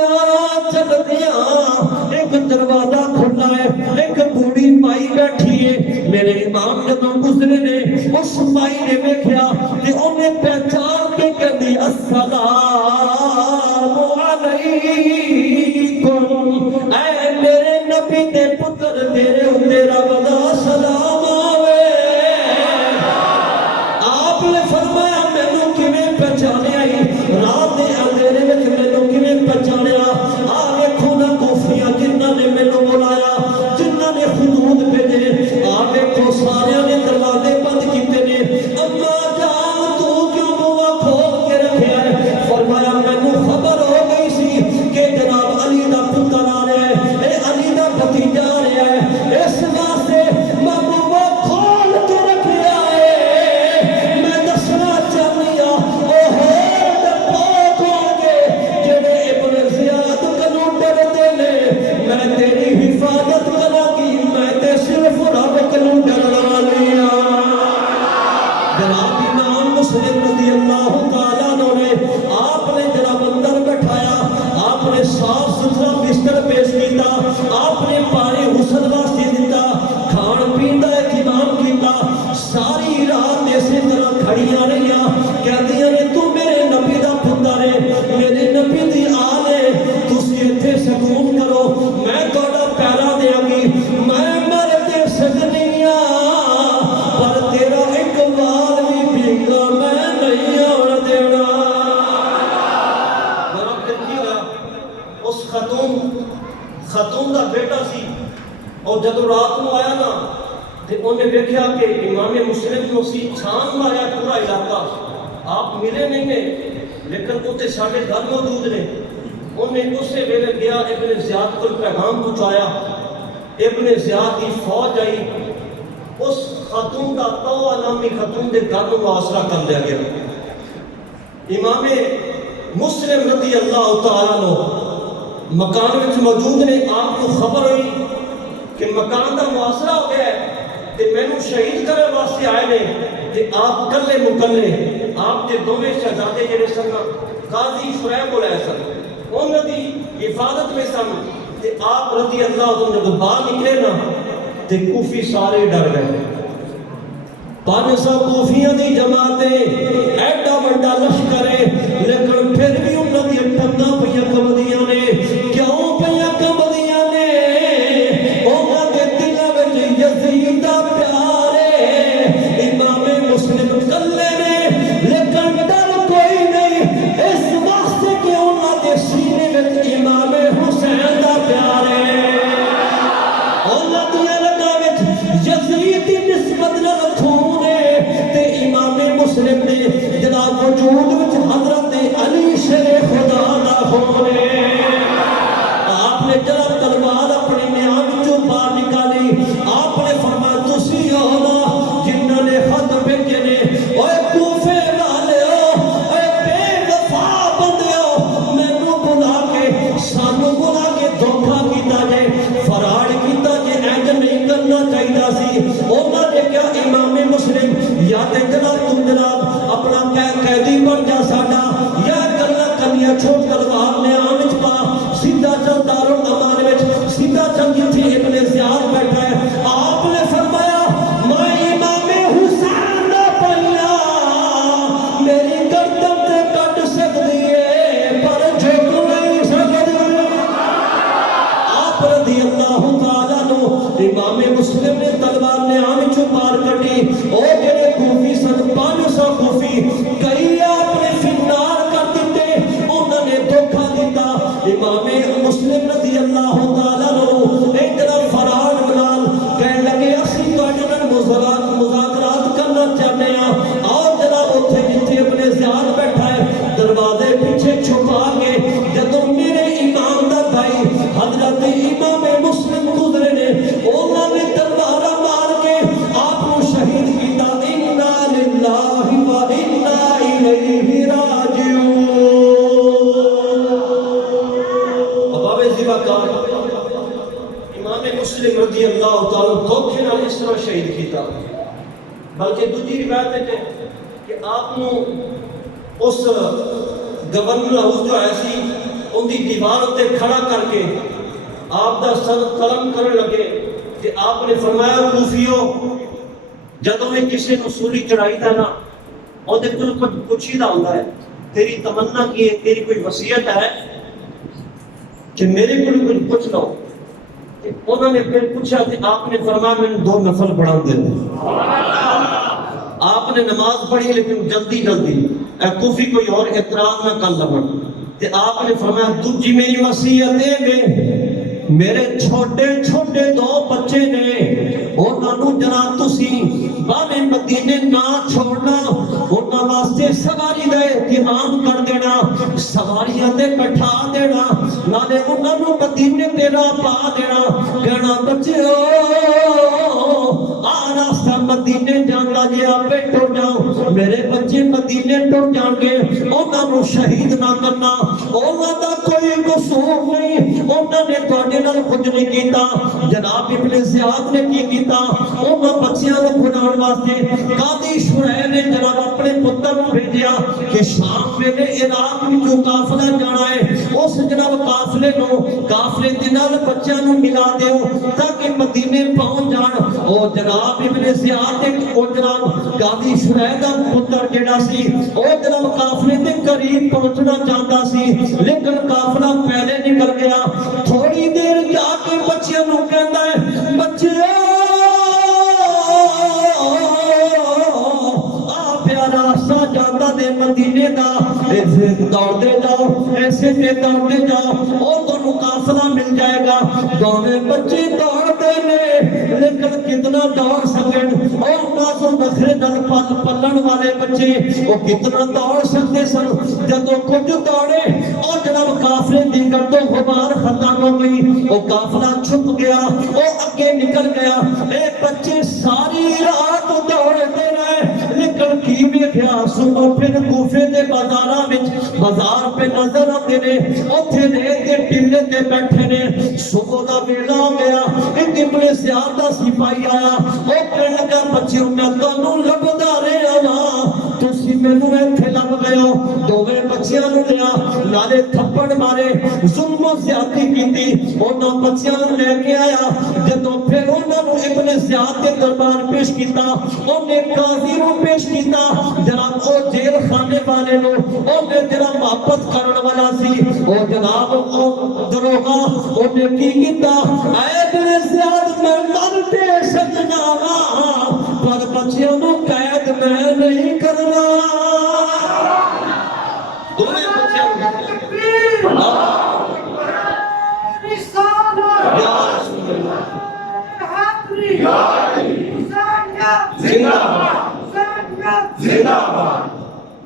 ایک دروازہ کھلا ہے ایک بوڑھی مائی بیٹھی ہے میرے امام جدوں گزرے نے اس مائی نے دیکھیا کہ انہیں پہچان کے کہندی السلام علیکم اے میرے نبی دے پتر تیرے اندر رب دا سلام آوے آپ نے فرمایا مینوں کیویں پہچانیا رات دے اندھیرے وچ مینوں کیویں پہچانیا آ ویکھو نا کوفیاں جنہاں نے مینوں بلایا جنہاں نے خطوط بھیجے آ ویکھو سارے نے دروازے بند کیتے نے اما جان تو کیوں بوا کھول کے رکھیا ہے فرمایا مینوں خبر ہو گئی سی کہ جناب علی دا پتر آ رہا ہے اے علی دا بھتیجا آ رہا ہے اس واسطے میں بوا کھول کے رکھیا ہے میں دسنا چاہنی ہاں او ہو ڈرپوک ہو گے جڑے ابن زیاد کنوں ڈردے نے میں تیری حفاظت کراں گی میں تے صرف رب کنوں ڈرن والی ہاں جناب امام مسلم رضی اللہ تعالیٰ عنہ نے آپ نے جناب اندر بٹھایا آپ نے صاف ستھرا بستر پیش کیتا آپ نے پانی غسل واسطے دیتا کھان پین دا اہتمام کیتا ساری رات اسی طرح کھڑیاں رہیاں کہندیاں نے تو میرے نبی دا پتر ہے میرے نبی دی آل ہے تسی ایتھے سکون کرو میں تہاڈا پیرا دیاں گی میں مر کے سجنی ہاں پر تیرا ایک وال بھی بھیگا میں نہیں آن دینا میرا پھر کی ہوا اس خاتون دا بیٹا سی اور جب رات کو آیا نا تے انہیں دیکھا کہ امام مسلم کو سی چھان ماریا پورا علاقہ آپ ملے نہیں میں لیکن اتنے سارے گھر موجود نے انہیں اسے ویلے گیا ابن زیاد کو پیغام پہنچایا ابن زیاد کی فوج آئی اس خاتون کا طوع نامی خاتون دے گھر کو محاصرہ کر لیا گیا امام مسلم رضی اللہ تعالیٰ عنہ مکان وچ موجود نے آپ کو خبر ہوئی کہ تے مینوں شہید کرنے واسطے آئے نے تے آپ کلے مکلے آپ دے دوویں شہزادے جڑے سن قاضی شعیب علیہ السلام انہاں دی حفاظت میں سن تے آپ رضی اللہ عنہ جب باہر نکلے نا تے کوفی سارے ڈر گئے 500 کوفیاں دی جماعتیں ایڈا بڑا لشکر ہے لیکن پھر بھی انہاں دی ٹھنڈا پیا کمدیاں نے کیوں پیا کمدیاں نے انہاں دے دلاں وچ یزید دا پیار ہے امام مسلم کلے نے لیکن ڈر کوئی نہیں اس واسطے کہ انہاں دے سینے وچ امام حسین دا پیار ہے انہاں دی رگاں وچ یزید دی نسبت نہ خون ہے تے امام مسلم نے جناب وجود وچ حضرت علی شیر خدا دا خون ہے آپ نے جناب تلوار اپنے میان وچوں باہر نکالی آپ نے فرمایا تسی ہو نا جنہاں نے خط بھیجے نے اوے کوفے والےو اوے بے وفا بندیو مینوں بلا کے سانوں بلا کے دھوکا کیتا جے فراڈ کیتا جے اینج نہیں کرنا چاہیدا سی انہاں نے کیا امام مسلم یا تے جناب تم جناب اپنا قیدی بن جا ساڈا یا گلا کنیا چھوڑ تلوار نے وچ پا سیدھا چل دارالامان وچ سیدھا چل جتھے ابن زیاد بیٹھا ہے آپ نے فرمایا میں امام حسین دا پیا میری گردن تے کٹ سکدی ہے پر جھک نہیں سکدی آپ رضی اللہ تعالیٰ عنہ امام مسلم نے تلوار نے وچ پار کٹی او جڑے کوفی سن 500 کوفی کئی آپ نے فنار کر دیتے انہوں نے دھوکا دیتا امام مسلم رضی اللہ تعالیٰ عنہ ایک طرف فرار بلال کہنے لگے اسی تواڈے نال مذاکرات کرنا چاہتے ہیں اور جناب اوتھے جتھے ابن زیاد بیٹھا ہے دروازے پیچھے چھپا کے جدوں میرے امام دا بھائی حضرت امام مسلم گزرے نے انہوں نے تلوار مار کے آپ کو شہید کیتا انا للہ و انا الیہ راجعون اباب ذبح امام مسلم رضی اللہ تعالیٰ دھوکے نال اس طرح شہید کیتا بلکہ دوسری روایت ہے کہ آپ نے اس گورنر ہاؤس جو ہے سی ان دی دیوار تے کھڑا کر کے آپ دا سر قلم کرنے لگے کہ آپ نے فرمایا کوفیو جدوں میں کسی کو سولی چڑھائی تھا نا اور دے کل کچھ پوچھیدہ ہوتا ہے تیری تمنا کی ہے تیری کوئی وصیت ہے کہ میرے کو کچھ پوچھ لو انہوں نے پھر پوچھا کہ آپ نے فرمایا میں نے 2 نفل پڑھا دے آپ نے نماز پڑھی لیکن جلدی کوفی کوئی اور اعتراض نہ کر لگا کہ آپ نے فرمایا دوجی میری وصیت ہے میرے چھوٹے 2 بچے نے انہاں نوں جناب تسی باویں مدینے نہ چھوڑنا انہاں واسطے سواری دا اہتمام کر دینا سواریاں تے بٹھا دینا نالے انہاں نوں مدینے تے راہ پا دینا کہنا بچیو آ راستہ مدینے جاندا جے آپے ٹر جاؤ میرے بچے مدینے ٹر جان گے انہاں نوں شہید نہ کرنا انہاں دا کوئی قصور نہیں انہاں نے تواڈے نال کچھ نہیں کیتا جناب ابن زیاد نے کی کیتا انہاں بچیاں نوں بناون واسطے قاضی شعیب نے جناب اپنے پتر نوں بھیجیا کہ شام ویلے عراق وچوں قافلہ جانا ہے اس جناب قافلے دے نال بچیاں نوں ملا دیو تاکہ مدینے پہنچ جان او جناب ابن زیاد نے او جناب قاضی شعیب دا پتر جڑا سی او جناب قافلے دے قریب پہنچنا چاہتا سی لیکن قافلہ پہلے نکل گیا تھوڑی دیر جا کے بچیاں نوں کہندا ہے بچیو آ پیارا سا جاندا دے مدینے دا ایسے دوڑتے جاؤ ایسے تے دوڑتے جاؤ اور تو قافلہ مل جائے گا دونوں بچے دوڑتے نے لیکن کتنا دوڑ سکیں اور نازو نخرے نال پلن والے بچے وہ کتنا دوڑ سکتے سن جدوں کچھ دوڑے اور جناب قافلے دی گردو غبار ختم ہو گئی وہ قافلہ چھپ گیا وہ اگے نکل گیا اے بچے ساری رات دوڑتے رہے لیکن کی ویکھیا سنو پھر کوفے دے بازاراں وچ بازار پہ نظر آتے نے اوتھے ریت دے ٹلے تے بیٹھے نے صبح دا ویلا ہو گیا ایک ابن زیاد دا سپاہی آیا او کہنے بچیوں میں تانوں لبدا رہا وا تسی مینوں ایتھے لب گئے ہو دوویں بچیاں نوں لیا نالے تھپڑ مارے ظلم و زیادتی کیتی انہاں بچیاں نوں لے کے آیا جدوں پھر انہاں نوں ابن زیاد دے دربار پیش کیتا انہیں قاضی نوں پیش کیتا جناب او جیل خانے والے نوں انہیں جڑا محبت کرن والا سی او جناب او دروغا انہیں کی کیتا اے ابن زیاد میں مر دے سجنا پر بچیاں نوں قید میں نہیں کرنا دونوں بچیاں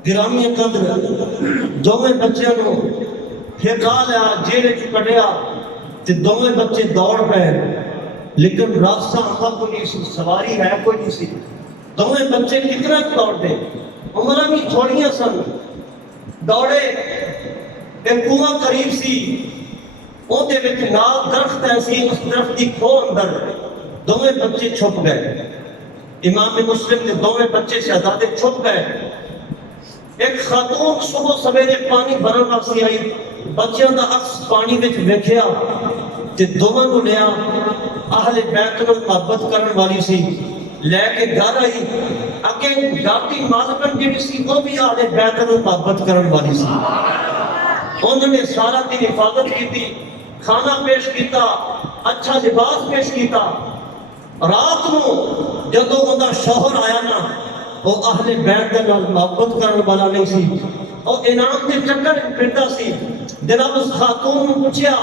گرامی قدر دونوں بچیاں نوں پھیکا لیا جیل چ کڈیا تے دونوں بچے دوڑ پے لیکن راستہ آتا کوئی نہیں سی سواری ہے کوئی نہیں سی دونوں بچے کتنا دوڑ دے عمرہ بھی تھوڑیاں سن دوڑے ایک کنواں قریب سی وہ دے وچ نال درخت ایسی اس درخت کی کھو اندر دونوں بچے چھپ گئے امام مسلم نے دونوں بچے شہزادے چھپ گئے ایک خاتون صبح سویرے پانی بھرن واسطے آئی بچیاں دا عکس پانی وچ ویکھیا تے دونوں نوں لیا اہل بیت نال محبت کرن والی سی لے کے گھر آئی اگے گھر دی مالکن جڑی سی وہ بھی اہل بیت نال محبت کرن والی سی انہوں نے سارا دن حفاظت کی کھانا پیش کیتا اچھا لباس پیش کیتا رات نو جدوں اوندا شوہر آیا نا وہ اہل بیت نال محبت کرن والا نہیں سی اور انعام دے چکر پھردا سی جناب اس خاتون نے پوچھا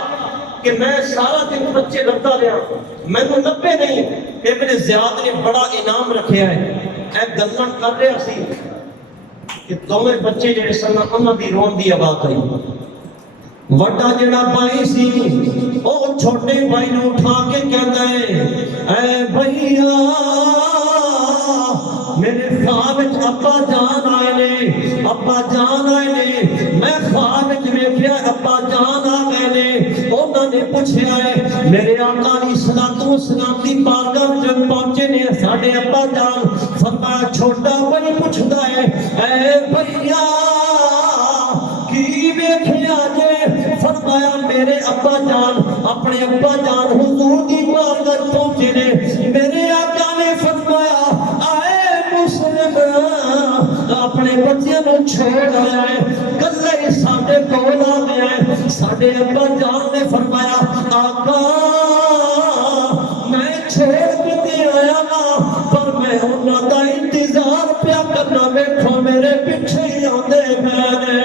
کہ میں سارا دن بچے لڑتا رہا میں تو لبے نہیں ابن زیاد نے بڑا انعام رکھیا ہے اے گلاں کر رہا سی کہ دونوں بچے جڑے سن انہاں دی رون دی آواز آئی وڈا جڑا بھائی سی او چھوٹے بھائی نوں اٹھا کے کہندا ہے اے بھیا میرے خواب وچ ابا جان آئے نے ابا جان آئے نے میں خواب وچ ویکھیا ابا جان آ گئے نے انہاں نے پوچھیا ہے میرے آقا علیہ الصلوۃ والسلام دی بارگاہ وچ پہنچے نے ساڈے ابا جان فرمایا چھوٹا بھائی پوچھدا ہے اے بھیا کی ویکھیا جے فرمایا میرے ابا جان اپنے ابا جان حضور دی بارگاہ پہنچے نے میرے آقا نے فرمایا آئے مسلم اپنے بچیاں نوں چھوڑ آیا ہے کلے ساڈے کول آ گیا ہے ساڈے ابا جان نے فرمایا آقا میں چھوڑ کے آیا نا پر میں انہاں دا انتظار پیا کرنا ویکھو میرے پیچھے ہی آندے پے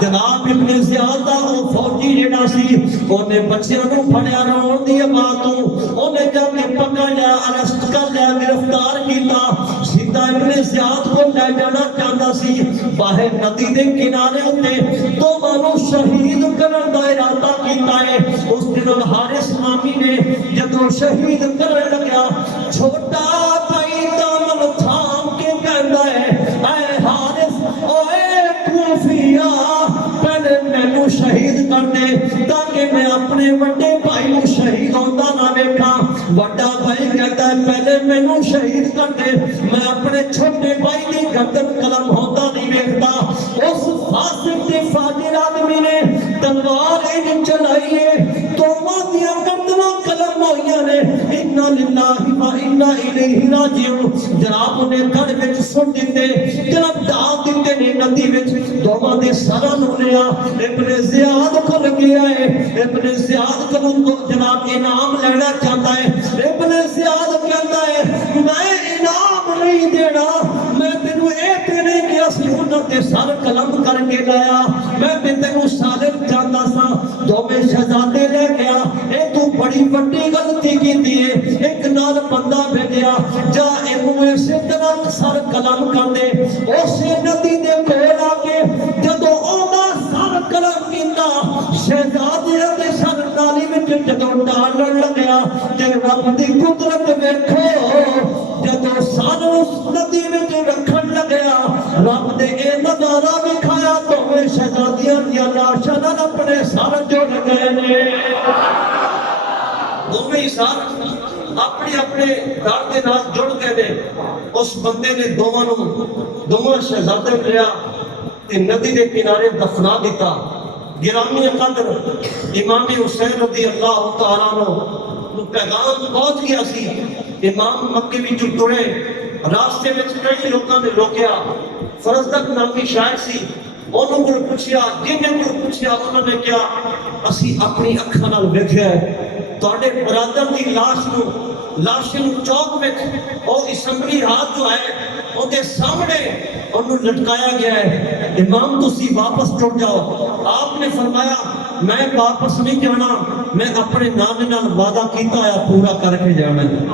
جناب ابن زیاد دا او فوجی جڑا سی اونے بچیاں نوں پھڑیا رون دی آواز تو اونے جا کے پکڑیا ارسٹ کر لیا گرفتار کیتا سیدھا ابن زیاد کو لے جانا چاہتا سی باہر ندی دے کنارے ہوتے تو مانو شہید کرن دا ارادہ کیتا ہے اس دن حارث نامی نے جدوں شہید کرن لگا چھوٹا بھائی دامن تھام کے کہندا ہے اے حارث اوے کوفیا پہلے مینوں شہید کر دے تاکہ میں اپنے بڑے بھائی نوں شہید ہوندا نہ ویکھاں بڑا بھائی کہتا ہے پہلے مینوں شہید کر دے میں اپنے چھوٹے بھائی دی گردن قلم ہوندا نہیں ویکھدا اس فاسق تے فاجر آدمی نے تلوار ان چلائی ہے دوواں دیاں گردناں قلم ہوئیاں نے انا للہ و انا الیہ راجعون جناب نے گھر وچ سٹ دتے جناب ڈال دتے نے ندی وچ دوواں دے سراں نوں لیا ابن زیاد کو لگیا ہے ابن زیاد کو جناب انعام لینا چاہتا ہے ابن زیاد کہتا ہے میں انعام نہیں دینا میں تینوں اے تے نہیں کیا سی انہاں تے سر قلم کر کے لایا میں تینوں صادق جاندا سا دوویں شہزادے لے گیا اے تو بڑی بڑی غلطی کیتی ہے ایک نال بندہ بھیجیا جا اینوں اسی طرح سر قلم کر دے اسی ندی دے کول آ کے جدوں اوندا سر قلم کیتا شہزادے دے سر نالی وچ جدوں ڈالن لگیا تے رب دی قدرت ویکھو جدوں سر اس ندی وچ رکھن لگیا رب نے اے نظارہ دکھایا تو شہزادیاں دی لاشاں نال اپنے سر جڑ گئے نے دوویں سر اپنے اپنے گھر کے نال جڑ گئے نے. اس بندے نے دونوں شہزادے کو لیا تے ندی دے کنارے دفنا دیتا. گرامی قدر امام حسین رضی اللہ تعالیٰ عنہ پیغام پہنچ گیا سی. امام مکے وچوں ٹرے, راستے وچ کئی لوکاں نے روکیا. فرزدق نامی شاعر سی, انہوں کو پوچھیا, جنہیں کو پوچھیا انہوں نے کیا اسی اپنی اکھاں نال ویکھیا ہے تواڈے برادر دی لاش نو چوک وچ او اسمبلی ہاتھ جو ہے اون دے سامنے انہوں لٹکایا گیا ہے. امام تسی واپس ٹر جاؤ. آپ نے فرمایا میں واپس نہیں جانا, میں اپنے نانے نال وعدہ کیتا ہے پورا کر کے جانا ہے.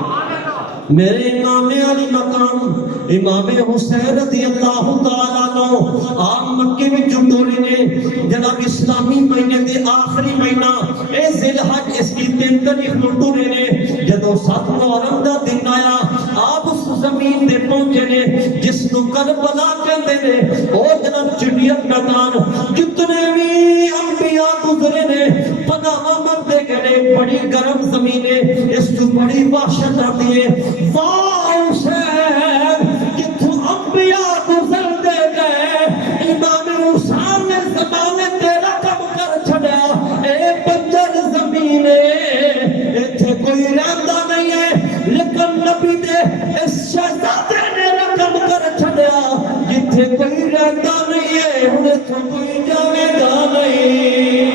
میرے امام علی مقام امام حسین رضی اللہ تعالیٰ عنہ آپ مکے میں ٹورے نے جناب اسلامی مہینے دے آخری مہینہ اے ذی الحج اس کی 3 تاریخ نو ٹورے نے. جدو 7 محرم دا دن آیا آپ اس زمین دے پہنچے نے جس کو کربلا کہندے نے. او جناب چڑیت میدان جتنے بھی انبیاء گزرے نے پناہ مندے گئے, بڑی گرم زمین ہے, اس کو بڑی وحشت آتی ہے. واہ حسین جتوں انبیاء گزر دے گئے امام حسین نے زمانے تیرا کم کر چھڑیا. اے بنجر زمین ایتھے کوئی رہندا نہیں ہے, لیکن نبی دے اس شہزادے نے رقم کر چھڑیا. جتھے کوئی رہندا نہیں ہے ہن ایتھے کوئی جاوے گا نہیں,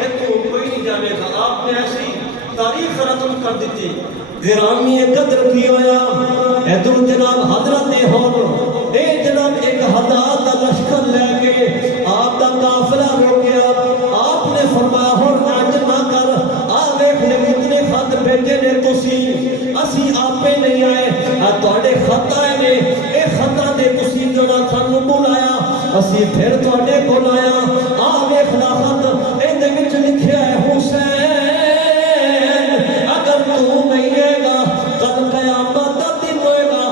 ایتھے کوئی نہیں جاوے گا. آپ نے ایسی تاریخ رقم کر دیتی. گرامی قدر کی ہویا ادھر جناب حضرت ہون اے جناب ایک ہزار دا لشکر لے کے آپ دا قافلہ روکیا. آپ نے فرمایا ہون اج نہ کر, آ دیکھ لے کتنے خط بھیجے نے تسی, اسی آپے نہیں آئے تواڈے خط آئے نے. اے خطاں دے تسی جڑا سانوں بلایا اسی پھر تواڈے کول آیا. آ دیکھ لا خط اے دے وچ لکھیا ہے حسین اگر تو نہیں ہے گا کل قیامت دا دن ہوئے گا,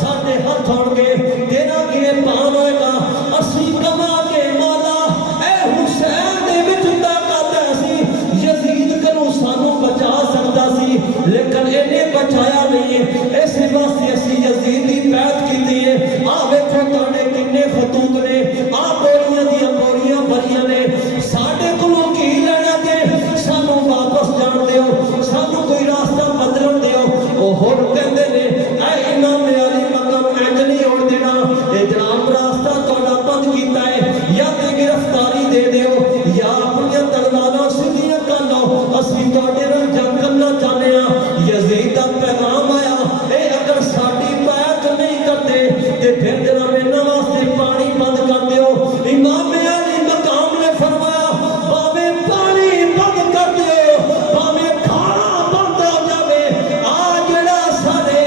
ساڈے ہاتھ ہون گے تیرا گریبان ہوئے گا, اسی کما کے مالا. اے حسین دے وچ طاقت ایسی یزید کلو سانو بچا سکتا سی لیکن انہیں بچایا نہیں ہے. اس واسطے اسی یزید دی بیعت کیتی ہے. آ ویکھو تواڈے کنے خطوط نے, آ بوریاں دیاں بوریاں بھریاں نے, ساڈے کولوں کی لینا جے سانو واپس جان دیو, سانو کوئی راستہ بدلن دیو. او ہور کہندے نے اے امام علی مقام انج نہیں ہوڑ دینا, اے جناب راستہ تہاڈا بند کیتا ہے, یا تے گرفتاری دے دیو یا اپنی تلواراں سیدھیاں کر لو, اسی تہاڈے نال جنگ کرنا چاہنے ہاں. یزید دا پیغام آیا اے اگر ساڈی بیعت نہیں کرتے تے پھر جناب انہاں واسطے پانی بند کر دیو. امام علی مقام نے فرمایا باویں پانی بند کر دیو باویں کھانا بند ہو جاوے, آ جڑا سارے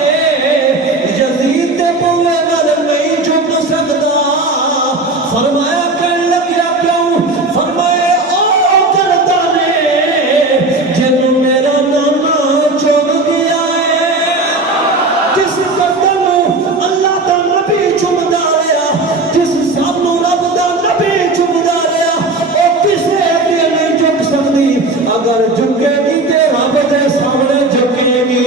یزید دے بوئے نال نہیں چک سکدا. فرمایا کہن لگیا کیوں؟ فرمایا او کرتا نے جنوں میرا نانا چھوڑ گیا ہے, جس قدم اللہ دا نبی چمدا رہیا, جس سامنے رب دا نبی چمدا رہیا, او کسے اگے نہیں جھک سکتی. اگر جھکے گی تے رب دے سامنے جھکے گی.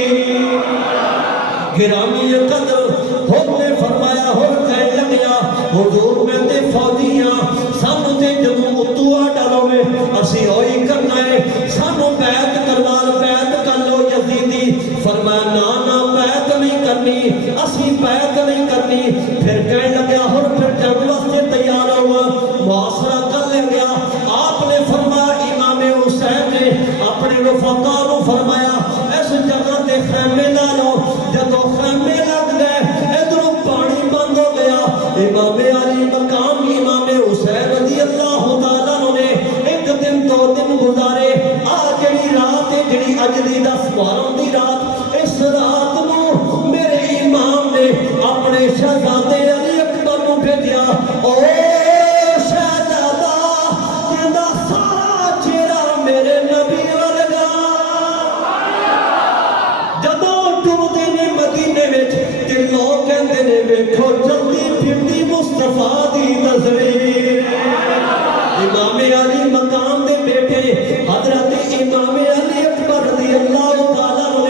گرامی قدر حضور نے فرمایا ہو کہنے لگیا حضور میں تے فوجیاں سانو تے جدوں اتوا ڈالو میں اسی ہوئی کرنا ہے, سانو بیعت کروال بیعت کر لو یزیدی. فرمایا نا بیعت نہیں کرنی, اسی بیعت نہیں کرنی. پھر کہنے لگیا ہر پھر جنگ واسطے تیار ہوا, محاصرہ کر لے گیا. آپ نے فرمایا امام حسین نے اپنے رفقا نو فرمایا اس جگہ تے خیمے لا لو. جدو خیمے لگ گئے ادھروں پانی بند ہو گیا. امام علی مقام امام حسین رضی اللہ تعالیٰ نے ایک دن 2 دن گزارے. آ جڑی رات ہے جڑی اج دی 10 محرم دی رات, اس رات نو میرے امام نے اپنے شہزادے علی اکبر نو بھیجیا. او شہزادہ جندا سارا چہرہ میرے نبی ورگا. جدوں ٹردے نے مدینے وچ تے لوگ کہندے نے ویکھو جلدی پھردی مصطفیٰ دی تصویر. امام علی مقام دے بیٹے حضرت امام علی اکبر رضی اللہ تعالیٰ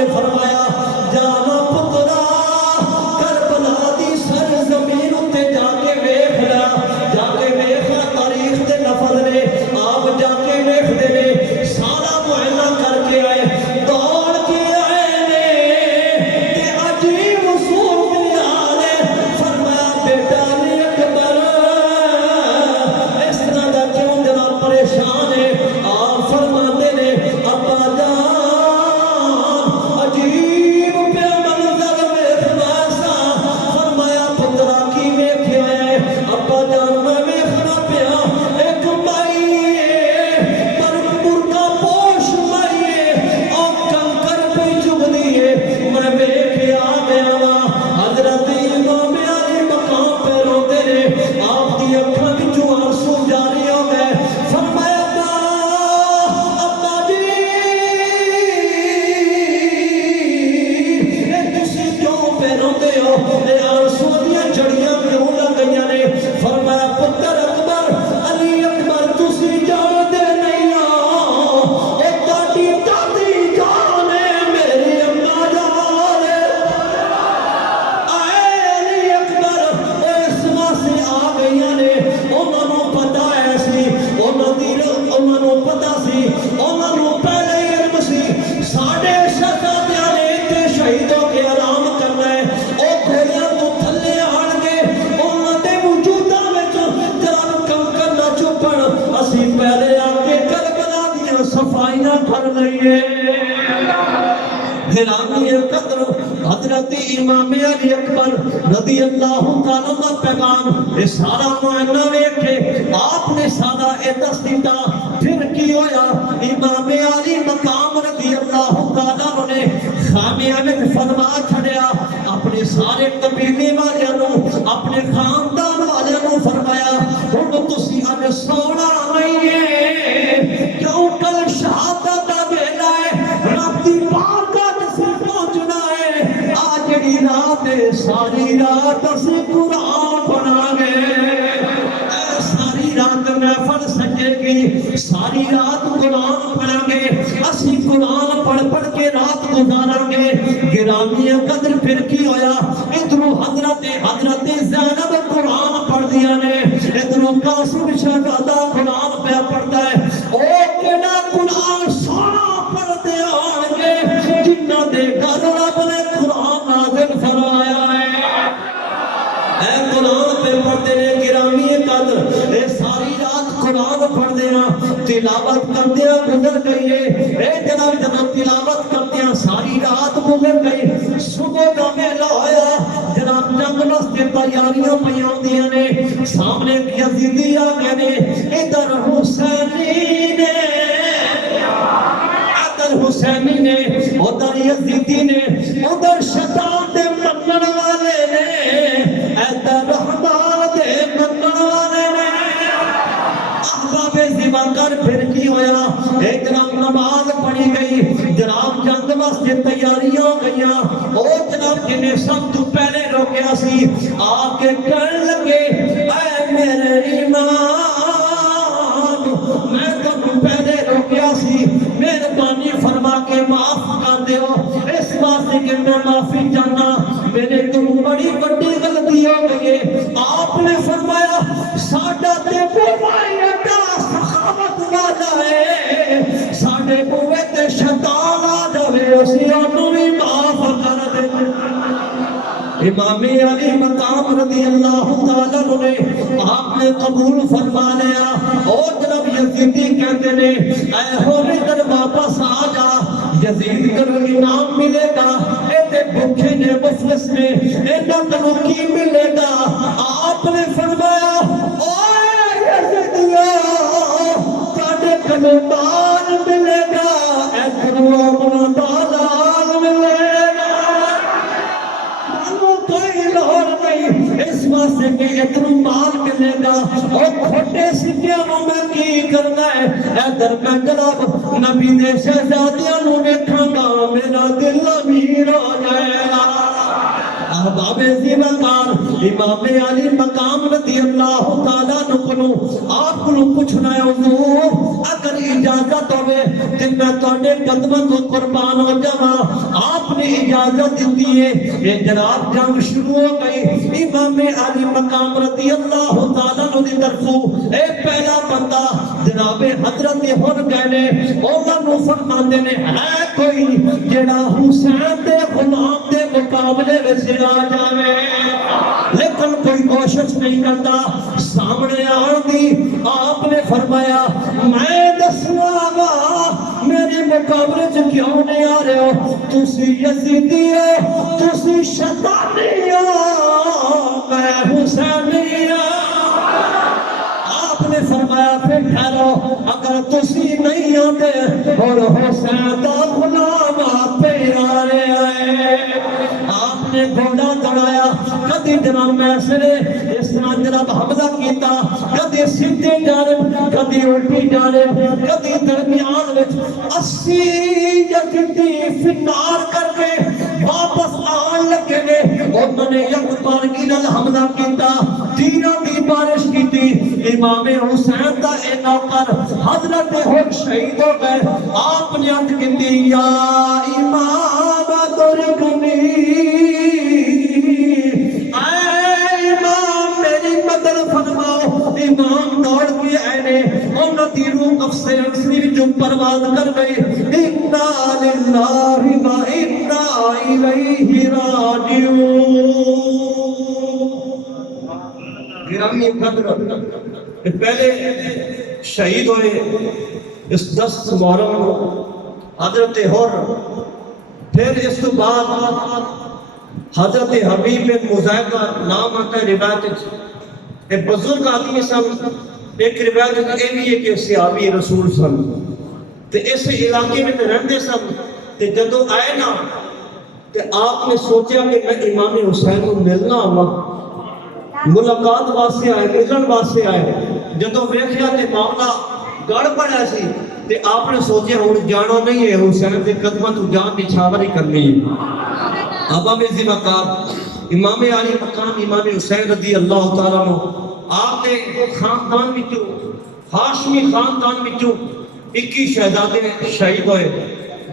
گرامی قدر حضرت امام علی اکبر رضی اللہ تعالیٰ کا پیغام یہ سارا معائنہ ویکھے آپ نے سارا دس دیتا پھر کی ہویا امام علی مقام رضی اللہ تعالیٰ نے خامیہ میں فرما چھڑیا اپنے سارے قبیلے والوں اپنے خاندان والوں فرمایا ہن تسی اج سونا آئیے کیوں کل شہادت دا ویلا ہے رب دی بارگاہ سے پہنچنا ہے آج جڑی رات ہے ساری رات اسی قرآن پڑھا گے ساری رات محفل سجے گی ساری رات قرآن پڑھا گے اسی قرآن پڑھ کے رات گزارا گے گرامی قدر پھر کی ہویا ادھروں حضرت زینب قرآن پڑھ دیا نے ادھروں قاسم شہزادہ قرآن پہ پڑھتا ہے او کیڑا قرآن سونا پڑھ دے آن گے جنہ دے گھر رب نے قرآن نازل فرمایا ہے اے قرآن پہ پڑھتے ہیں گرامی قدر اے ساری رات قرآن پڑھ دینا تلاوت کرتے ہیں گزر گئی ہے اے جناب جناب تلاوت کرتے ہیں ساری رات گزر گئی صبح کا ویلا ہویا جناب جنگ واسطے تیاریاں پیاں ہوندیاں نے سامنے یزیدی آ گئے نے ادھر حسینی نے حسینی نے ادھر یزیدی نے ادھر شیطان دے منن والے نے ادھر رحمان دے منن والے نے احباب زبان کر پھر کی ہویا ایک جناب نماز پڑھی گئی جناب جنگ واسطے تیاریاں ہو گئیاں او جناب جنہیں سب تو پہلے روکیا سی آ کے کہنے لگے اے میرے امام میں تو پہلے روکیا سی مہربانی فرما کے معاف کر دیو اس واسطے کہ میں معافی چاہنا میرے تو بڑی بڑی غلطی ہو گئی ہے آپ نے فرمایا ساڈا تے بوائیت سخاوت والا ہے ساڈے بوئے تے شیطان آ جاوے اسی انہوں بھی معاف کر دے امام علی مقام رضی اللہ تعالیٰ نے آپ نے قبول فرما لیا اور جناب یزیدی کہتے نے اے ہونے در واپس آ جا یزید کرو انعام ملے گا اے تے بھوکے نے مفلس نے اے نہ کی ملے گا آپ نے فرمایا اوے یزیدیہ کاڑے کنو مال ملے گا اے کنو اپنا دالال ملے گا کوئی لاہور نہیں اس واسطے کہ اتنا مال ملے گا اور کھوٹے سکیاں میں کی کرنا ہے ادھر میں جناب نبی دے شہزادیاں نو دیکھاں گا میرا دل امیر ہو جائے گا احباب زیوکار امام علی مقام رضی اللہ تعالیٰ نکنو آپ کو پوچھنا ہے حضور اگر اجازت ہوئے تو میں تواڈے قدموں تو قربان ہو جاواں آپ نے اجازت دیتی ہے یہ جناب جنگ شروع ہو گئی امام علی مقام رضی اللہ تعالیٰ نے طرفوں اے پہلا بندہ جناب حضرت ہن گئے نے انہاں نو فرماندے نے ہے کوئی جڑا حسین دے غلام دے مقابلے وچ آ جاوے لیکن کوئی کوشش نہیں کرتا سامنے آن دی آپ نے فرمایا میں دسنا گا میرے مقابلے سے کیوں نہیں آ رہے ہو تسی یزیدی ہو تسی شیطانی ہو میں حسینی ہوں آپ نے فرمایا پھر ٹھہرو اگر تسی نہیں آتے اور حسین دا غلام آپ پہ آ رہے آئے آپ نے گھوڑا دوڑایا کدی جناب میسرے اس طرح جناب حملہ کیتا کدی سیدھے جانب کدی الٹی جانب کدی درمیان وچ 80 یزیدی فنار کر کے واپس آن لگے گے انہوں نے یک بارگی نال حملہ کیتا تیروں کی بارش کیتی امام حسین دا اے نوکر حضرت ہن شہید ہو گئے آپ نے عرض کیتی یا امام درکنی اے امام میری مدد فرماؤ امام دوڑ کے آئے نے انہوں دی روح قفصے اکسری جو پرواز کر گئی انا للہ و انا الیہ راجعون گرامی قدر پہلے شہید ہوئے اس 10 محرم حضرت ہور پھر اس تو بعد حضرت حبیب بن مزاحم کا نام آتا ہے روایت ایک بزرگ آدمی سن، ایک روایت یہ بھی ہے کہ صحابی رسول سن تے اس علاقے میں رہتے سن تے جدو آئے نا تے آپ نے سوچا کہ میں امام حسین کو ملنا آواں، ملاقات واسطے آئے، ملن واسطے آئے، جدو ویکھیا تے معاملہ گڑ پڑیا سی تے آپ نے سوچیا ہن جانا نہیں ہے، حسین دے قدماں تو جان نچھاور ہی کرنی ہے۔ ابا بزی مقام امام علی مقام امام حسین رضی اللہ تعالیٰ عنہ آپ دے خاندان وچوں ہاشمی خاندان وچوں 21 شہزادے شہید ہوئے،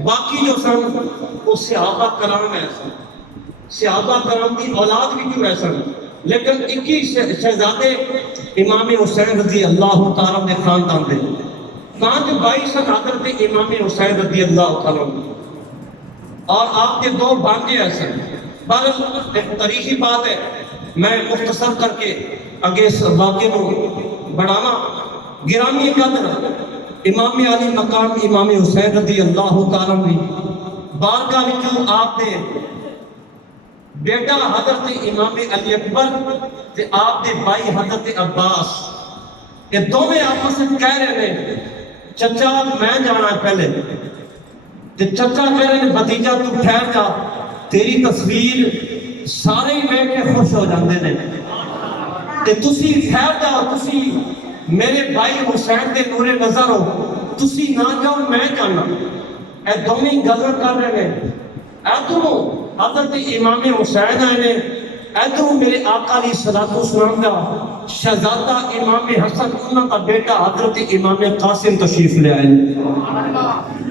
باقی جو سن وہ صحابہ کرام ہیں، صحابہ کرام کی اولاد وچوں ہے سن، لیکن 21 شہزادے امام حسین رضی اللہ تعالیٰ دے خاندان دے، 5 سن حضرت امام حسین رضی اللہ تعالیٰ عنہ، اور آپ کے 2 بانجے ایسے بہرحال ایک تاریخی بات ہے، میں مختصر کر کے آگے اس واقعے کو بڑھانا گرامی قدر امام علی مقام امام حسین رضی اللہ تعالیٰ عنہ بارگاہ وچوں آپ دے بیٹا حضرت امام علی اکبر تے آپ دے بھائی حضرت عباس یہ دونوں آپس میں کہہ رہے ہیں چچا میں جانا ہے پہلے، تے چچا کہہ رہے ہیں بھتیجا تو ٹھہر جا، تیری تصویر سارے ہی بیٹھ کے خوش ہو جاندے نے، تے تسی ٹھہر جاؤ، تسی میرے بھائی حسین دے نور نظر ہو، تسی نہ جاؤ میں جانا۔ اے دونوں گل کر رہے ہیں، ادھروں حضرت امام حسین آئے نے، ادھروں میرے آقا علیہ الصلوۃ والسلام کا شہزادہ امام حسن انہاں کا بیٹا حضرت امام قاسم تشریف لے آئے۔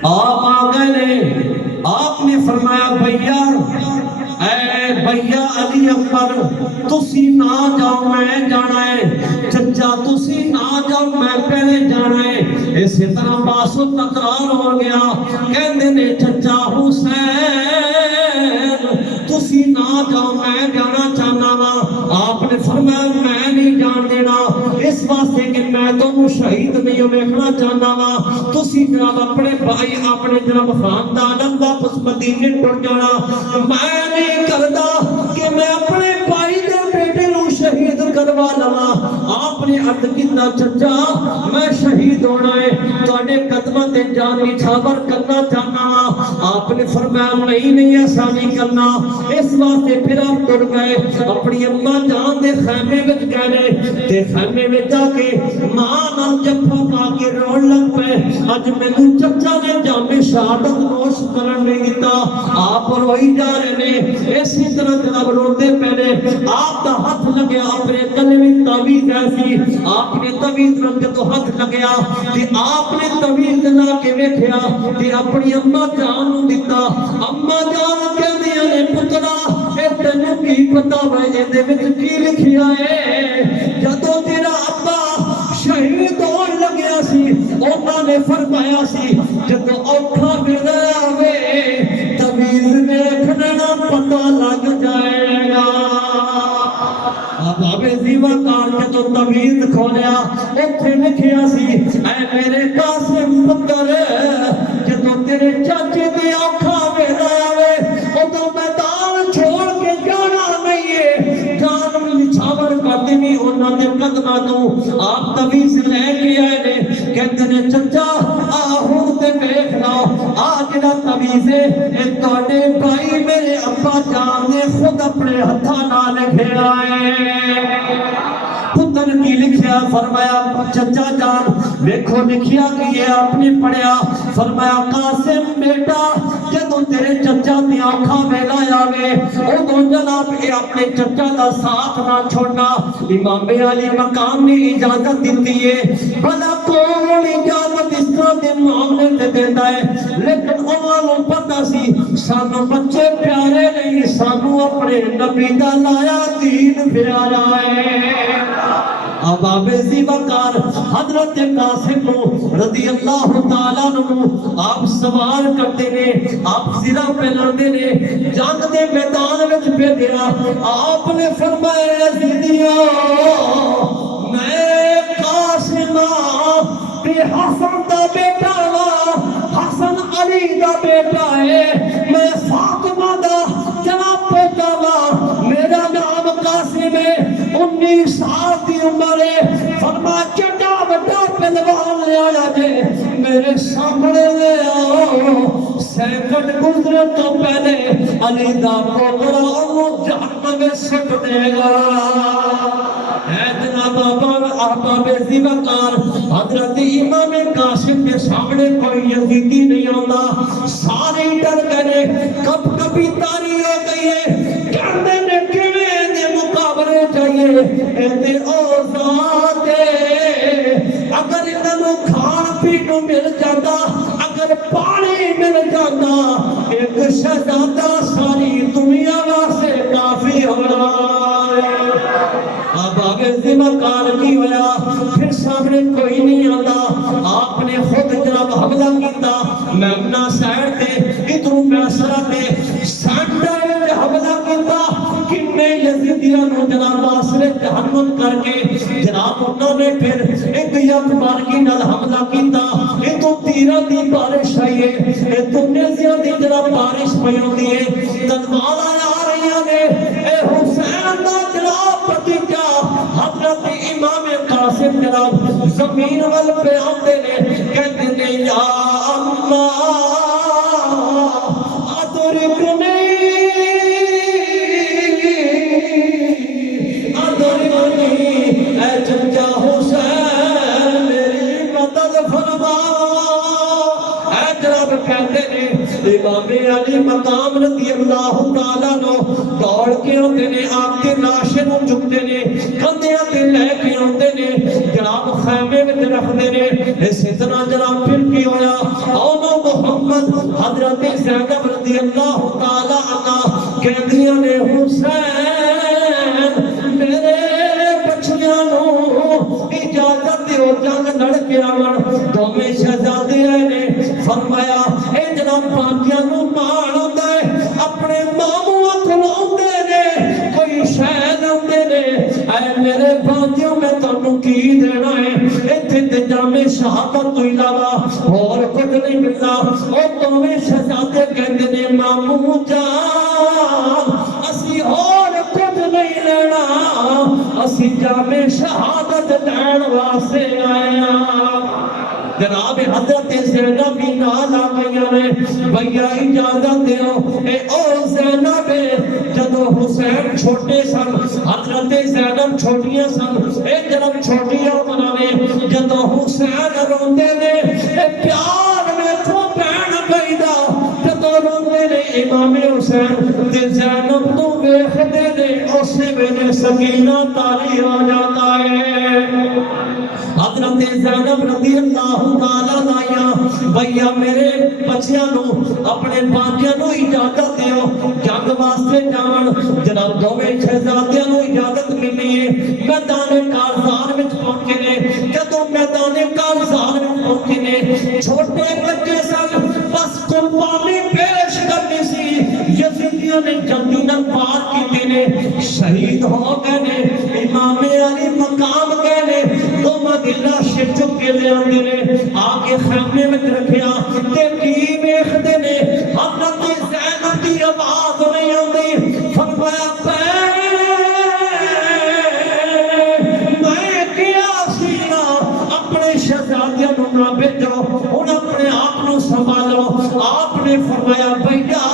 آپ آ گئے نے، آپ نے فرمایا بھیا اے بھیا علی اکبر تسی نہ جاؤ میں جانا ہے، چچا تسی نہ جاؤ میں پہلے جانا ہے۔ اسی طرح باس و تکرار ہو گیا، کہندے نے چچا حسین تسی نہ جاؤ میں جانا چاہنا وا۔ آپ نے فرمایا میں نہیں جان دینا، اس واسطے کہ میں تمہیں شہید نہیں ویکھنا چاہنا وا، تسی جناب اپنے بھائی اپنے جناب خاندان واپس مدینے ٹر جانا، میں نہیں کردا کہ میں اپنے بھائی دے بیٹے نو شہید کروا لواں۔ آپ نے عرض کیتا چچا میں شہید ہونا ہے، تواڈے قدماں تے جان نچھاور کرنا چاہنا وا۔ آپ نے فرمایا نہیں ایسا نہیں کرنا، اس واسطے پھر آپ ٹر گئے، اپنی اماں جان دے خیمے وچ گئے تے خیمے وچ جا کے ماں نال جفا پا کے رون لگ پے، اج مینوں چچا نے جام شہادت نوش کرن نہیں دتا۔ آپ روئی جا رہے نے، اسی طرح جناب روتے پہنے، آپ دا ہاتھ لگیا اپنے گلے میں تعویذ ایسی، آپ نے تعویذ رکھ تو ہاتھ لگیا تے آپ نے تعویذ لا کے ویکھیا تے اپنی اماں جان نوں دتا۔ اماں جان کہندیاں نے پترا اے تینوں کی پتہ وے ایدے وچ کی لکھیا ہے؟ جدوں تیرا ابا شہید ہون لگیا سی انہاں نے فرمایا سی جدوں اوکھا ویلا آوے تعویذ ویکھنا پتہ لگ جائے گا۔ اب زیوا کار کے تو تعویذ کھولیا اوتھے لکھیا سی اے میرے قاسم پتر جدوں تیرے چاچے دی اوکھا ویلا آوے اودوں میدان چھوڑ کے جانا نہیں ہے، جان نچھاور کر دینی انہاں دے قدماں تو۔ آپ تعویذ لے کے آئے نے، کہتے نے چچا آ ہن تے ویکھ لو آ جڑا تعویذ ہے اے تواڈے بھائی میرے ابا جان نے خود اپنے ہتھاں نال لکھیا ہے۔ پتر کی لکھیا؟ فرمایا چچا جان ویکھو لکھیا کی ہے؟ آپ نے پڑھیا، فرمایا قاسم بیٹا جدوں تیرے چچا دی آنکھاں ویلا آوے اودوں جناب اے اپنے چچا دا ساتھ نہ چھوڑنا۔ امام علی مقام نے اجازت دیتی ہے، بھلا کون اجازت اس طرح دے معاملے تے دیتا ہے، لیکن انہاں نوں پتہ سی سانوں بچے پیارے نہیں، سانوں اپنے نبی دا لایا دین پیارا ہے۔ اب آبیزی وقار حضرت قاسم رضی اللہ تعالیٰ عنہ آپ سوال کرتے نے، آپ زرہ پہلاندے نے، جنگ دے میدان وچ پہ گیا۔ آپ نے فرمایا یزیدیوں میں قاسم تے حسن دا بیٹا وا، حسن علی دا بیٹا ہے، میں میں فاطمہ دا جناب پوتا وا میرا نام قاسم ہے 19 سال دی عمر ہے فرمایا چٹا بڑا پہلوان لے آیا جے میرے سامنے لے آؤ سیکنڈ گزرے تو پہلے علی دا پوترا انہوں جہنم میں سٹ دے گا اے جناب احباب زیوکار حضرت امام قاسم کے سامنے کوئی یزیدی نہیں آتا سارے ڈر گئے کب کبھی تاری ہو گئی ہے کہنے نے کیویں دے مقابلے چاہیے اے اوزاد اگر انہوں کھان پینوں مل جاتا اگر پانی مل جاتا ایک شہزادہ ساری دنیا واسطے کافی ہونا اب آگے ذمکار کی ہویا پھر سامنے کوئی نہیں آتا آپ نے خود جناب حملہ کیتا میمنہ سائڈ تے ادھروں میسرہ تے سانڈا میں حملہ کیتا کنے یزیدیاں نو جناب واسرے جہنم کر کے جناب انہوں نے پھر ایک یک بارگی نال حملہ کیتا یہ تو تیرہ دی بارش آئی ہے یہ تو نیزیاں دی جناب بارش پہنوں دی ہے تنوالا آ رہی نے اے حسین دا جناب پتیجا حضرت امام قاسم جناب زمین وال پہ آتے نے کہتے نے یا اللہ ادرکنی اے چچا حسین میری مدد فرما اے جناب کہتے نے امام علی مقام رضی اللہ تعالیٰ نو دوڑ کے ہوتے نے آپ کے لاشے نو چکتے نے کندیاں تے لے کے ہوتے نے جناب خیمے میں رکھتے نے اسی طرح جناب پھر کی ہویا اونو محمد حضرت زینب رضی اللہ تعالیٰ عنہ کہندیاں نے حسین میرے بچیاں نو اجازت دیو جنگ لڑ کے آون دوویں شہزادے نے فرمایا اے جناب پانچیاں نو مان ہوندا ہے اپنے ماموں کھلاوندے نے کوئی شے لاوندے نے اے میرے بھانجیوں میں تانوں کی دینا ہے ایتھے تے جامع شہادت تو علاوہ اور کچھ نہیں ملنا او دوویں شہزادے کہندے نے ماموں جان اسی اور کچھ نہیں لینا اسی جامع شہادت لین واسطے آئے ہیں جناب حضرت زینب بھی نال آ گئیاں نے بھیا اجازت دیو اے او زینب جدو حسین چھوٹے سن حضرت زینب چھوٹیاں سن اے جناب چھوٹیاں بنانے جدو حسین روندے نے اے پیار میں تو بہن پیدا جدو روندے نے امام حسین تے زینب تو ویکھدے نے اسی ویلے سکینہ طاری ہو جاتا ہے حضرت زینب رضی اللہ تعالیٰ عنہ بھیا میرے بچیاں نو اپنے بانجیاں نو اجازت دیو جنگ واسطے جان جناب دوویں شہزادیاں نو اجازت ملی ہے میدان کارزار وچ پہنچے نے جدوں میدان کارزار وچ پہنچے نے چھوٹے بچے سن بس قربانی پیش کرنی سی یزیدیوں نے جلدی نال پار کیتے نے شہید ہو گئے نے امام علی مقام گئے نے دو مدلہ شر چک کے لے آندے نے آگے خیمے میں رکھیا تے کی ویکھدے نے حضرت زینب دی آواز نہیں آندی فرمایا میں کیا سینا اپنے شہزادیاں نو نہ بھیجو ہن اپنے آپ نو سنبھالو آپ نے فرمایا بھیا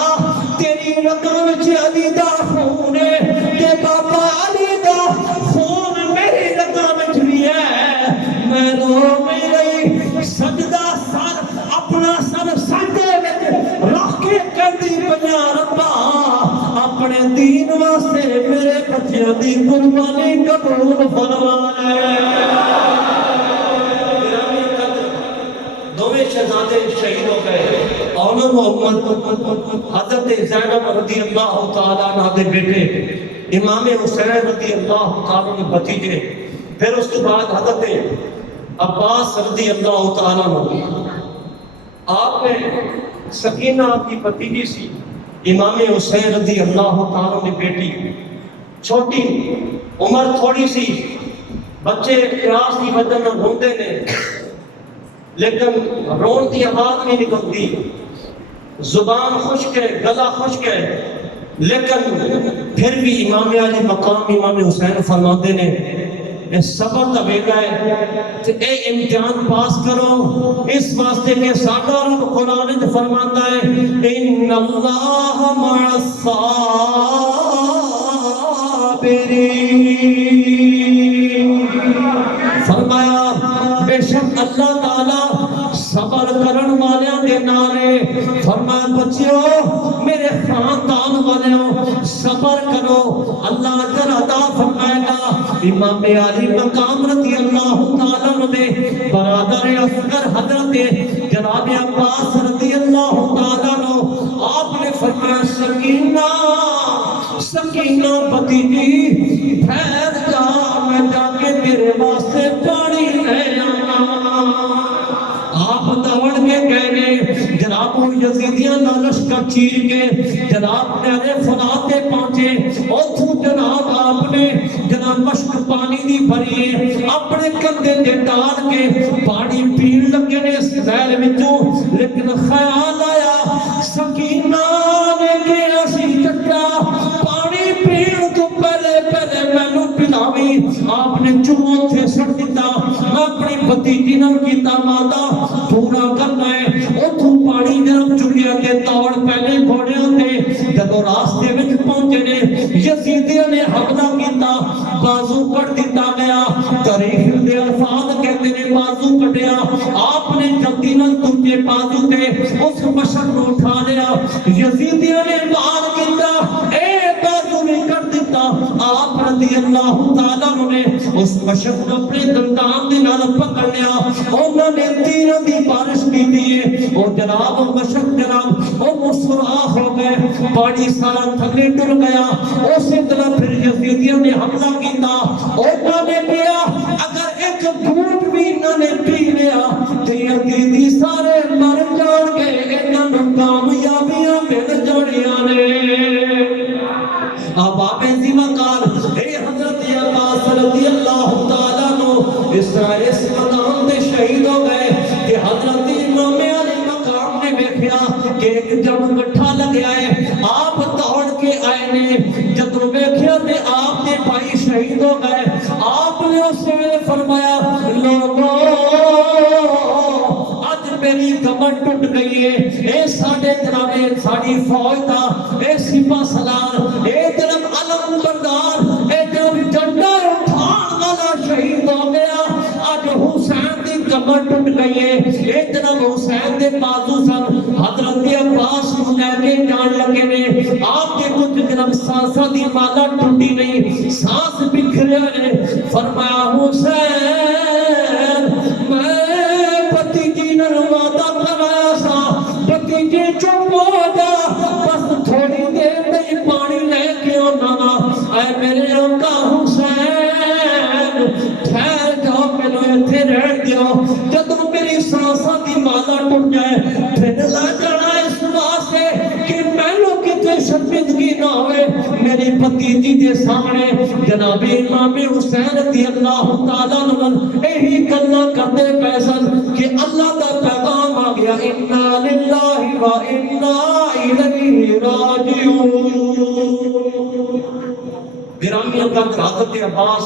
تیری رگاں وچ علی دا خون ہے تے بابا علی دا خون میری رگاں وچ بھی ہے میں رو نہیں رہی سجدہ سر اپنا سر سجدے وچ رکھ کے کہندی پیا ربا اپنے دین واسطے میرے بچیاں دی قربانی قبول فرما لے دوویں شہزادے شہید ہو گئے اور محمد حضرت زینب رضی اللہ تعالیٰ عنہ دے بیٹے امام حسین رضی اللہ تعالیٰ عنہ بھتیجے پھر اس کے بعد حضرت عباس رضی اللہ تعالیٰ عنہ آپ نے سکینہ آپ کی بھتیجی سی امام حسین رضی اللہ تعالیٰ عنہ بیٹی چھوٹی عمر تھوڑی سی بچے پیاس کی وجہ نہ روندے نے لیکن رون کی آواز نہیں نکلتی زبان خشک ہے، گلا خشک ہے، لیکن پھر بھی امام علی مقام امام حسین فرماتے نے اے صبر دا ویلا ہے تے اے امتحان پاس کرو، اس واسطے کہ ساڈا رب قرآن وچ فرماتا ہے ان اللہ مع الصابرین، فرمایا بے شک اللہ تعالی صبر کرن والیاں دے نال ہے۔ فرمایا بچیو میرے خاندان والوں صبر کرو، اللہ اجر عطا فرمائے گا۔ امام علی مقام رضی اللہ تعالیٰ عنہ دے برادر اصغر حضرت جناب عباس رضی اللہ تعالیٰ عنہ آپ نے فرمایا سکینہ سکینہ بھتیجی ٹھہر جا، میں جا کے تیرے واسطے پانی لے آنا۔ آپ دوڑ کے گئے نے، جناب وہ یزیدیاں دا لشکر چیر کے جناب نہر فرات تے پہنچے، اوتھوں جناب آپ نے جناب مشک پانی دی بھری اپنے کندھے تے ڈال کے پانی پین لگے نے اس ویل وچوں، لیکن خیال آیا سکینہ نے کہ اسی چٹا پانی پین تو پہلے پہلے مینوں پلاوی۔ آپ نے چوہوں تھے سٹ دیتا، میں اپنی بھتیجی نال کیتا وعدہ پورا کرنا ہے۔ اوتھوں پانی جناب چڑیا کے توڑ پہلے گھوڑیاں تے جدوں راستے وچ پہنچے نے یزیدیاں نے حملہ کیتا، بازو کٹ دیتا گیا۔ تاریخ دے الفاظ کہتے نے بازو کٹیا، آپ نے جلدی نال دوجے بازو تے اس مشک کو اٹھا لیا، یزیدیاں نے وار کیتا، اے بازو بھی کٹ دیتا۔ آپ رضی اللہ تعالیٰ نے اس مشک کو اپنے دندان دے نال پکڑ لیا، انہوں نے تیروں دی بارش کی دیئے، وہ جناب مشک جناب وہ مسراخ ہو گئے، پانی سارا تھلے ٹر گیا۔ اسی طرح پھر یزیدیوں نے حملہ کیتا، انہوں نے کیا اگر ایک گھونٹ بھی انہوں نے پی لیا تو یزیدی سارے مر جان گے، انہوں نے کامیابیاں مل جانیاں نے۔ اب آپ ایسی مقام اے حضرت عباس رضی اللہ تعالیٰ عنہ اس مقام دے شہید ہو گئے کہ حضرت امام علی مقام نے دیکھا کہ ایک جب گٹھا لگیا ہے، آپ دوڑ کے آئے نے، جب دیکھا کہ آپ کے بھائی شہید ہو گئے، آپ نے اس سے فرمایا لوگوں آج میری کمر ٹوٹ گئی ہے، اے ساڑھے جنابے ساڑھی فوج تھا، اے سپہ سالار، اے جناب علم بردار، اے جناب جنڈا اٹھان والا شہید ہو گیا، آج حسین دی کمر ٹوٹ گئی ہے، اے جناب حسین دے بازو سن حضرت عباس کو لے کے جان لگے نے، آپ کے کچھ جناب سانسا دی مالا ٹوٹی نہیں، سانس بکھرے نے، فرمایا حسین میں بھتیجی نے وعدہ کرایا سا، بھتیجی چپ ہو جا، بس تھوڑی دیر میں پانی لے کے آنا نا، اے میرے آقا حسین ٹھہر جاؤ، مینوں ایتھے رہن دیو، جدوں میری سانساں دی مالا ٹوٹ جائے پھر لا جانا اس واسطے کہ مینوں کتے شرمندگی نہ ہوئے میری بھتیجی دے سامنے۔ جناب امام حسین رضی اللہ تعالیٰ عنہ یہی گلاں کرتے پئے سن کہ اللہ دا پیغام آ گیا انا للہ و انا الیہ راجعون۔ گرامی قدر حضرت عباس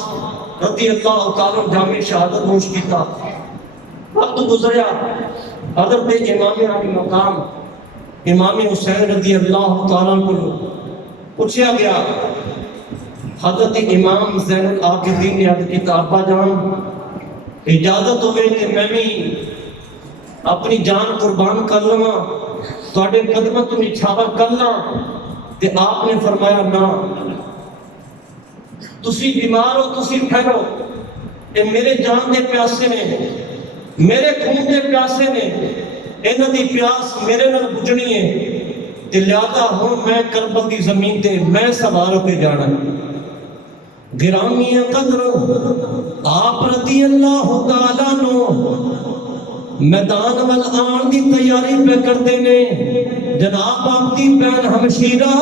رضی اللہ تعالیٰ عنہ جامع شہادت نوش کیتا، وقت گزریا، حضرت امام علی مقام امام حسین رضی اللہ تعالیٰ عنہ کو پوچھا گیا، حضرت امام زین العابدین نے عرض کیتا ابا جان اجازت ہوئے کہ میں بھی اپنی جان قربان کر لوں، تواڈے قدموں تو نچھاور کر لوں، تے آپ نے فرمایا نہ، تسی بیمار ہو، تسی ٹھہرو، اے میرے جان دے پیاسے نے، میرے خون دے پیاسے نے، انہاں دی پیاس میرے نال بجھنی ہے، تے لہذا ہوں میں کربل دی زمین تے میں سوار ہو کے جانا۔ گرامی قدر آپ رضی اللہ تعالیٰ عنہ میدان والآن دی تیاری پہ کرتے نے، جناب آپ دی بہن ہمشیرہ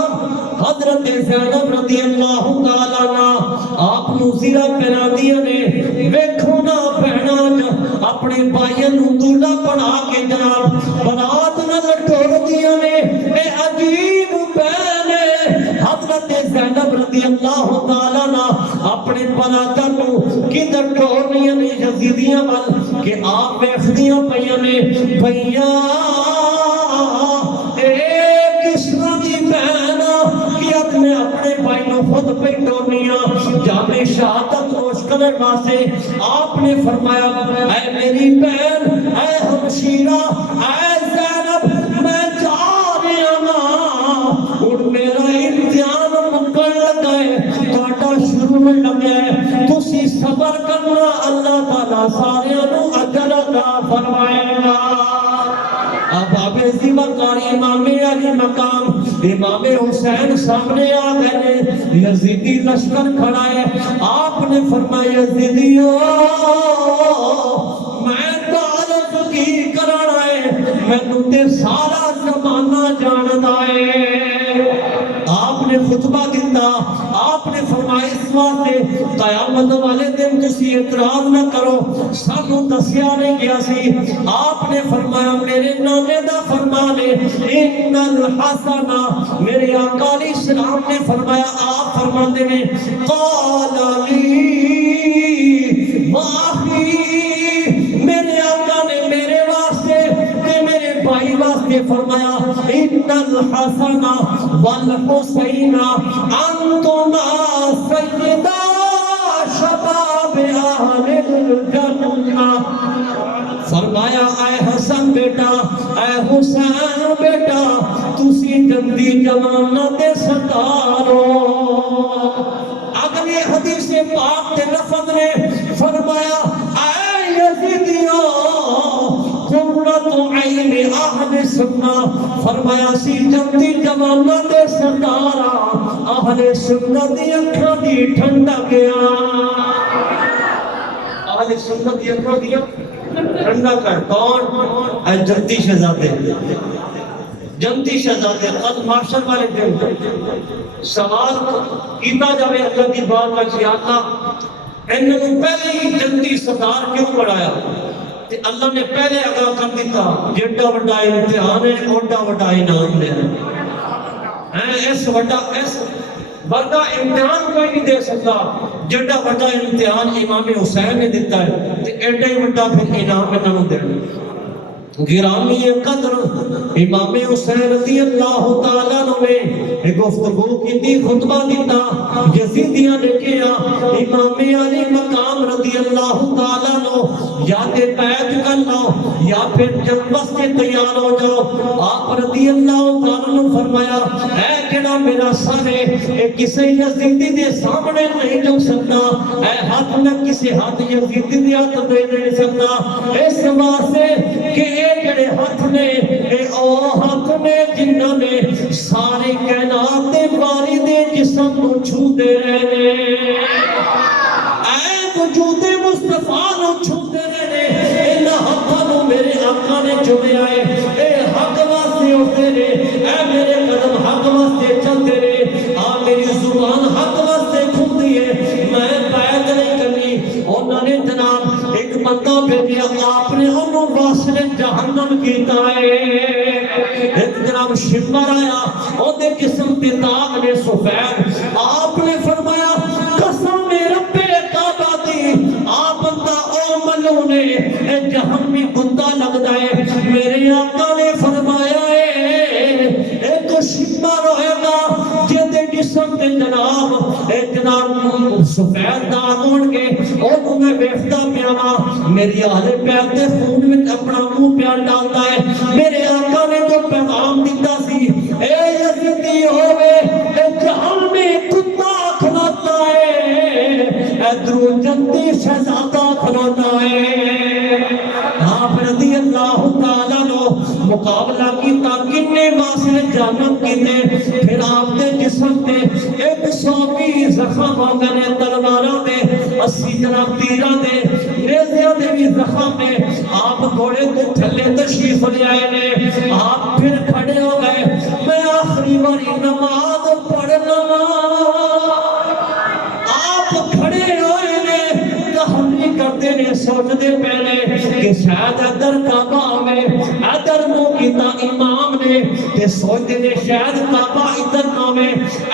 حضرت زینب رضی اللہ تعالیٰ عنہ آپ نوزیرہ پہنا دیا نے، ویکھو نا بہنا اپنے بھائیوں دولہ بنا کے جناب برات نہ لٹور دیا نے، زینب رضی اللہ تعالیٰ نا اپنے برادر نو کدھر ٹورنیاں نے یزیدیاں وال کہ آپ ویخدیاں پیاں نے بھئیاں ایک اس طرح دی بہنا کہ اپنے اپنے بھائی نو خود پہ ٹورنیاں جامع شہادت نوش کرنے واسطے آپ نے فرمایا اے میری بہن اے ہمشیرہ اے زینب میں جا رہا ہوں اور میرا امتحان مکر لگا ہے کاٹا شروع میں لگا ہے تسی صبر کرنا اللہ تعالیٰ سارے انو اجر عطا فرمائے گا اب آبیزی وقاری امام علی مقام امام حسین سامنے آ گئے یزیدی لشکر کھڑا ہے آپ نے فرمایا یزیدیو میں تعارف کی کرانا ہے میں تے سارا زمانہ جانتا ہے آپ نے خطبہ دیتا آپ نے فرمایا اس واسطے قیامت والے دن کسی اعتراض نہ کرو سانو دسیا نہیں گیا سی آپ نے فرمایا میرے نانے دا فرمانے ان الحسن میرے آقا علیہ السلام نے فرمایا آپ فرماتے ہیں قال لی واخی میرے آقا نے میرے واسطے کہ میرے بھائی واسطے فرمایا ان الحسن والحسین انتما سیدہ شباب اہل الجنہ فرمایا اے حسن بیٹا اے حسین بیٹا تسی جلدی جوانہ دے سردارو اگلی حدیث پاک کے لفظ نے فرمایا اے یزیدیو قرۃ عین اہل سنہ فرمایا سی جلدی جوانہ دے سردارا اہل سنہ دی اکھاں دی ٹھنڈک گیا اہل سنہ دی اکھاں دی ٹھنڈک ہے کون اے جنتی شہزادے جنتی شہزادے قد معاشر والے دن سوال کیتا جاوے اللہ کی بات کا کہ اللہ انہوں پہلے ہی جنتی سردار کیوں پڑھایا تے اللہ نے پہلے آگاہ کر دیتا جیڑا وڈا امتحان ہے اوڈا وڈا انعام ہے اس وڈا اس وڈا امتحان کوئی نہیں دے سکتا جیڑا وڈا امتحان امام حسین نے دیتا ہے تے ایڈا ہی وڈا پھر انعام انہوں دینا گرامی قدر امام حسین رضی اللہ تعالیٰ نے گفتگو کی دی خطبہ دیتا یزیدیاں نے کیا امام علی مقام رضی اللہ تعالیٰ نو یا تے بیعت کر لو یا پھر جنبس کے تیار ہو جاؤ آپ رضی اللہ تعالیٰ نے فرمایا اے جڑا میرا سر ہے اے کسی یزیدی دے سامنے نہیں جو سکتا اے ہاتھ میں کسی ہاتھ یزیدی دے ہاتھ دے نہیں سکتا اس واسطے کہ جڑے ہاتھ نے اے او ہاتھ نے جنہوں نے ساری کائنات دے باری دے جسم نو چھو دے رہے اے وجود مصطفیٰ نو چھو دے رہے انہاں ہاتھاں نو میرے آقا نے چومیا ہے اے حق واسطے اٹھتے رہے اے میرے قدم حق واسطے چلتے رہے میری زبان حق واسطے کھلتی ہے میں بیعت نہیں کرنی انہوں نے جناب ایک بندہ بھیجیا آپ نے انہوں واسل جہنم کیتا ہے ایک جناب شمر آیا اور دے جسم پہ داغ نے سفید آپ نے فرمایا قسم میں رب کعبہ دی آپ بندہ او ملونے جہنمی کتا لگ جائے میرے آقا نے فرمایا ایک شمر ہوئے گا جیتے جسم تے جناب سفید داغ ہونگے اور میں ویفتا پیاما میری آلے پیر دے خون میں اپنا منہ پیار ڈالتا ہے میرے آقا نے جو پیغام دیتا سی اے یزیدی ہوئے اے جہاں میں کتا کھلاتا ہے اے درو جنتی شہزادہ کھلاتا ہے آپ رضی اللہ تعالیٰ نو مقابلہ کی تاکنے واصل جانب کی دے پھر آپ دے جسم دے 120 زخم ہو گئے تلوارہ دے 80 جناب تیرہ دے نیزیاں دے بھی زخم دے آپ گھوڑے کو تھلے تشریف لے آئے نے آپ پھر کھڑے ہو گئے میں آخری باری نماز پڑھ لوں آپ کھڑے ہوئے نے تحریک کرتے نے سوچتے پہلے کہ شاید ادھر کعبہ میں ادھر نو کیتا امام نے کہ سوچتے نے شاید کعبہ ادھر نہ ہوئے،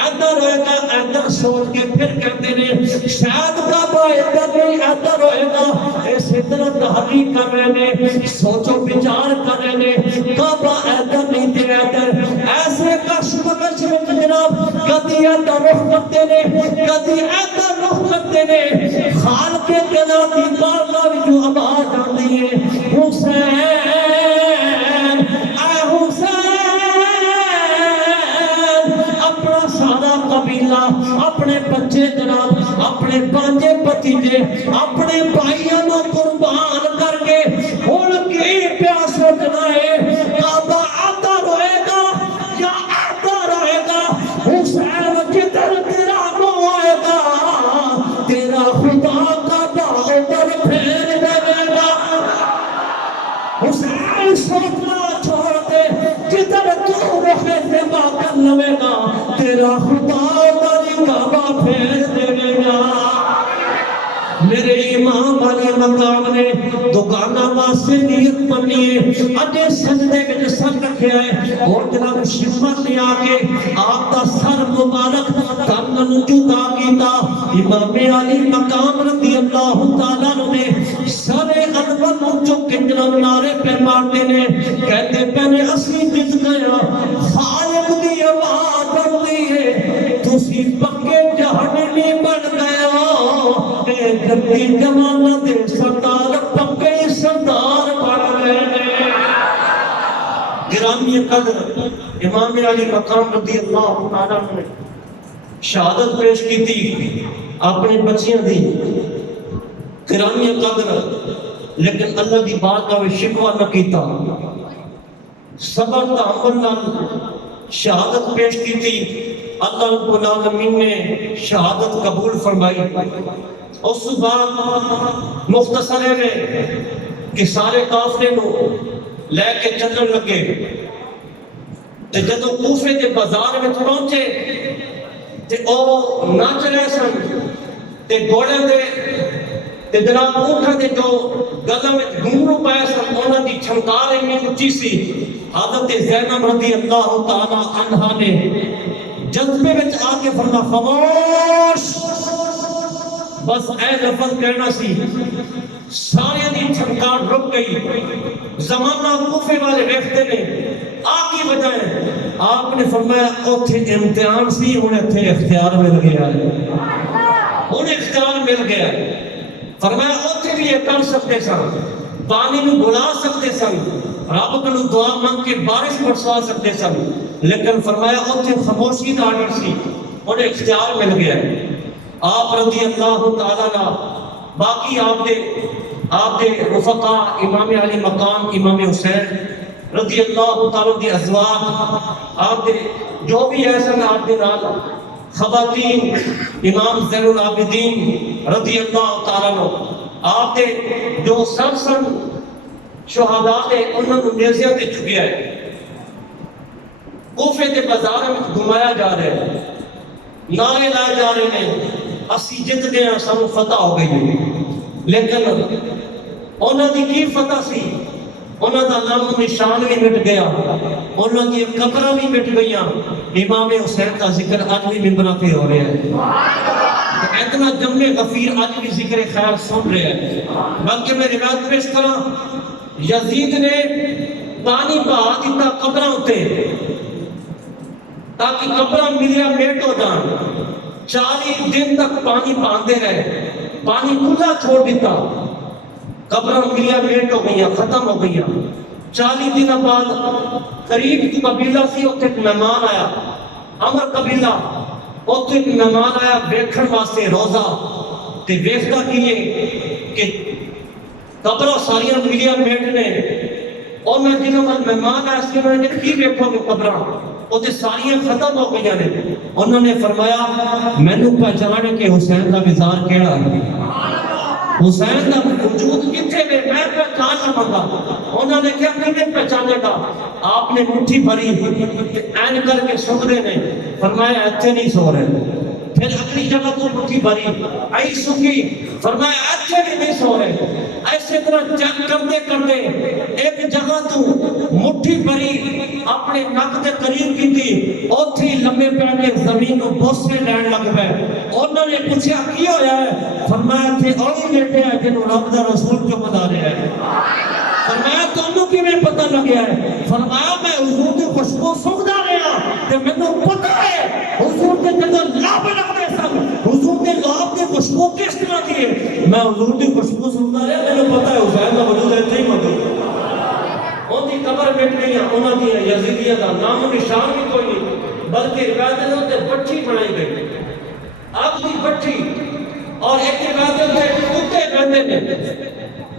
ادھر ہوئے گا، ادھر سوچ کے پھر کہتے نے شاید کعبہ ادھر نہیں ادھر ہوئے گا، اسی طرح تحریک کر رہے نے، سوچو بچار کر رہے نے، کعبہ ادھر نہیں تے ادھر، ایسے کش مکش میں جناب کدی ادھر رخ کرتے نے، کدی ادھر رخ کرتے نے، خالق کائنات کی بارگاہ میں جو آواز آتی ہے حسین اے حسین، اپنا سارا قبیلہ، اپنے بچے جناب، اپنے بانجے بھتیجے، اپنے بھائیوں کو قربان کر کے ہن کی پیاس سوچنا ہے کعبہ آتا رہے گا یا آتا رہے گا، حسین جدھر تیرا منہ آئے گا تیرا خدا کا باغ پر پھیر دے گا، حسین سوچنا چھوڑ دے، جدھر تو رخے سے کر لوے گا تیرا خدا تاری کعبہ پھیر دے گا۔ میرے امام علی مقام نے دکانہ واسطے نیت بنی ہے، اجے سجدے میں سر رکھے ہے اور جناب شمر نے آکے آپ کا سر مبارک تنن جدا کیتا، امام علی مقام رضی اللہ تعالیٰ نے سر انور چک کے جناب نعرے پہ مارتے نے، کہتے پہنے اسی جت گیا، خالق دی آواز بڑھتی ہے، تسی پکے جہنمی بن گیا، اے جبی جمانہ دے سردار پکے سردار بن گئے۔ گرامی قدر امام علی مقام رضی اللہ تعالیٰ نے شہادت پیش کی تھی اپنی بچیاں دی، گرامی قدر، لیکن اللہ دی بات کا شکوہ نہ کیتا، صبر تحمل نال شہادت پیش کی تھی، اللہ رب العالمین نے شہادت قبول فرمائی۔ اس بعد مختصر ہے کہ سارے کافرے نو لے کے چلن لگے، تے جدو کوفے دے بازار میں پہنچے تے او ناچ رہے سن، تے گھوڑے دے تے جناب اونٹاں دے جو گلاں میں گھنگرو پائے سن، انہاں دی چھنکار اتنی اونچی سی، حضرت زینب رضی اللہ تعالی عنہا نے جذبے وچ آ کے فرمایا خاموش، بس اے لفظ کہنا سی، سارے دی چھنکار رک گئی، زمانہ کوفے والے ویکھتے نے آ کی وجہ ہے، آپ نے فرمایا اوتھے امتحان سی، ہن ایتھے اختیار مل گیا ہے، ہن اختیار مل گیا ہے، فرمایا اوتھے بھی یہ کر سکتے سن، پانی میں بلا سکتے سن، رب کو دعا مانگ کے بارش برسا سکتے سن، لیکن فرمایا اوتھے خاموشی دا آرڈر سی، ہن اختیار مل گیا ہے۔ آپ رضی اللہ تعالیٰ عنہ باقی آپ دے رفقا امام علی مقام امام حسین رضی اللہ تعالیٰ دی ازواج، آپ دے جو بھی ایسا آپ دے نال خواتین، امام زین العابدین رضی اللہ تعالیٰ عنہ، آپ دے جو سر سن شہداء نے انہوں نے نیزیاں تے چکیا ہے، کوفے دے بازار میں گھمایا جا رہا ہے، نعرے لائے جا رہے ہیں اسی جت گیا، سانو فتح ہو گئی، لیکن انہوں دی کی فتح سی، انہوں دا نام و نشان بھی مٹ گیا، انہوں دی قبریں بھی مٹ گئیاں، امام حسین کا ذکر آج بھی ممبرہ پہ ہو رہا ہے، اتنا جمع غفیر آج بھی ذکر خیر سن رہے ہیں۔ بلکہ میں روایت پیش کرا، یزید نے پانی بہا دیتا قبروں تے تاکہ قبریں ملیا میٹ ہو جان، 40 دن تک پانی باندھے رہے، پانی کھلا چھوڑ دیتا، قبریں ملیا میٹ ہو گئی، ختم ہو گئی۔ 40 دن بعد قریب کی قبیلہ سی، اتنے ایک مہمان آیا، عمر قبیلہ، اتنے ایک مہمان آیا ویکھن واسطے روزہ، تے ویکھتا کیے کہ قبریں ساریاں ملیا میٹ نے، اور میں جنہوں میں مہمان آیا سی انہوں نے کی ویکھو گے قبریں، وہ تے ساریاں ختم ہو گئی نے، انہوں نے فرمایا میں نے پہچانے کہ حسین کا وزار کیڑا ہے، حسین کا وجود کتنے میں پہچان نہ مانگا، انہوں نے کیا کیوں پہچانے گا، آپ نے مٹھی بھری این کر کے سن رہے نے، فرمایا ایتھے نہیں سو رہے، پھر اگلی جگہ تو مٹھی بھری آئی سکی، فرمایا اچھے بھی نہیں سو رہے، ایسے طرح چیک کرتے کرتے ایک جگہ تو مٹھی بھری اپنے نک کے قریب کی تھی، اوتھی لمبے پہ کے زمین کو بوسے لین لگ پے، انہوں نے پوچھا کی ہویا ہے، فرمایا تھے اوہی لیٹے ہیں جنہوں رب دا رسول جو بتا رہے ہیں۔ فرمایا تمہیں کیویں پتہ لگیا ہے؟ فرمایا میں حضور کی خوشبو سونگدا رہا تے مینوں پتہ ہے حضور کے جدوں لب لگدے سن، حضور کے لب کی خوشبو کس طرح کی ہے، میں حضور کی خوشبو سونگدا رہا، مینوں پتہ ہے حسین دا وجود اتنے ہی موجود ہے۔ ان کی قبر مٹ گئی، انہاں دی یزیدیہ دا نام و نشان بھی کوئی نہیں، بلکہ روایت دے تے بچی بنائی گئی، آگ دی بچی، اور ایک روایت دے کتے بندے نے،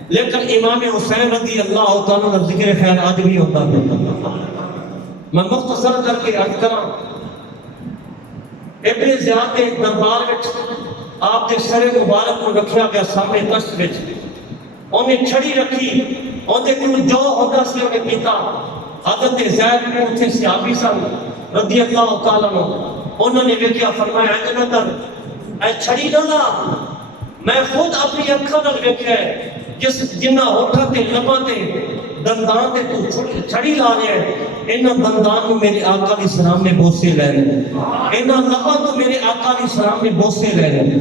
لیکن امام حسین رضی اللہ تعالیٰ کا ذکر خیر آج بھی ہوتا ہے۔ میں مختصر کر کے عرض کراں، ابن زیاد کے دربار وچ آپ کے سر مبارک کو رکھیا گیا سامنے تشت وچ، انہیں چھڑی رکھی، اندے کو جو عہدہ سے انہیں کیتا، حضرت زید کو اتھے صحابی سن رضی اللہ تعالیٰ عنہ، انہوں نے ویکھیا، فرمایا اے جنت اے چھڑی نہ لا، میں خود اپنی اکھاں نال ویکھیا ہے جس جنہ ہوٹھا تے لباں تے دندان تے تو چھڑی لا رہے ہیں، انہاں دندان میں میرے آقا علیہ السلام نے بوسے لے رہے ہیں، انہاں لباں تو میرے آقا علیہ السلام نے بوسے لے رہے ہیں۔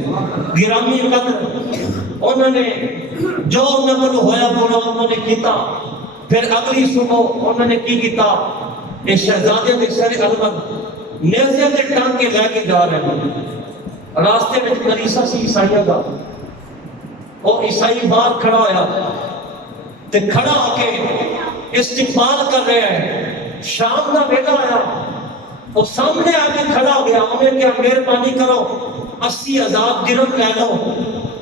گرامی قدر انہوں نے جو انہوں نے ہویا بولا انہوں نے کیتا، پھر اگلی صبح انہوں نے کی کیتا، اس شہزادے دے سر علمت نیزے دے ٹانکے لے کے جا رہے ہیں، راستے میں کلیسا سی عیسائیوں کا، اور عیسائی باہر کھڑا ہویا تے کھڑا ہو کے استقبال کر رہے ہیں، شام کا ویلا آیا، وہ سامنے آ کے کھڑا ہو گیا، انہیں کیا مہربانی کرو 80,000 درہم لے لو،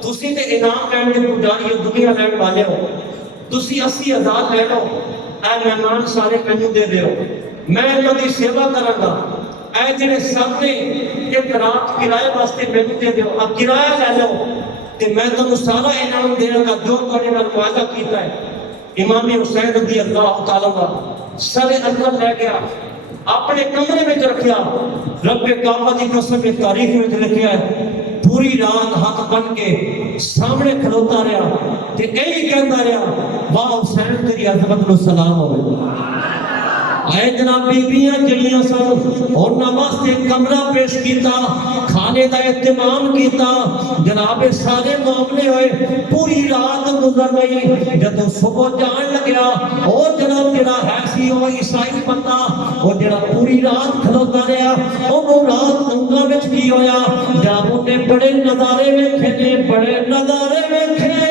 تسی تے انعام لین کے پجاری ہو، دنیا لین والے ہو، تسی 80,000 لے لو، اے مہمان سارے مینوں دے دیو، میں انہاں دی سیوا کراں گا، اے جڑے سامنے ایک رات کرائے واسطے مینوں دے دیو، اب کرایہ لے لو تے میں تمہیں سارا انعام دینا گا جو تمہیں نال وعدہ کیتا ہے۔ امام حسین رضی اللہ تعالیٰ کا سر اندر لے گیا، اپنے کمرے میں رکھیا، رب کعبہ کی قسم میں تاریخ میں لکھا ہے، پوری رات ہاتھ بن کے سامنے کھلوتا رہا تے یہی کہتا رہا، واہ حسین تیری عظمت نو سلام ہوئے۔ اے جناب بیبیاں جڑیاں سن انہاں واسطے کمرہ پیش کیتا، کھانے دا اہتمام کیتا، جناب سارے معاملے ہوئے، پوری رات گزر گئی، جب صبح جان لگیا او جناب جڑا ہے سی او عیسائی بندہ او جڑا پوری رات کھلوتا رہا، او رات اونگاں وچ کی ہویا، جب انہیں بڑے نظارے ویکھے نے، بڑے نظارے ویکھے نے،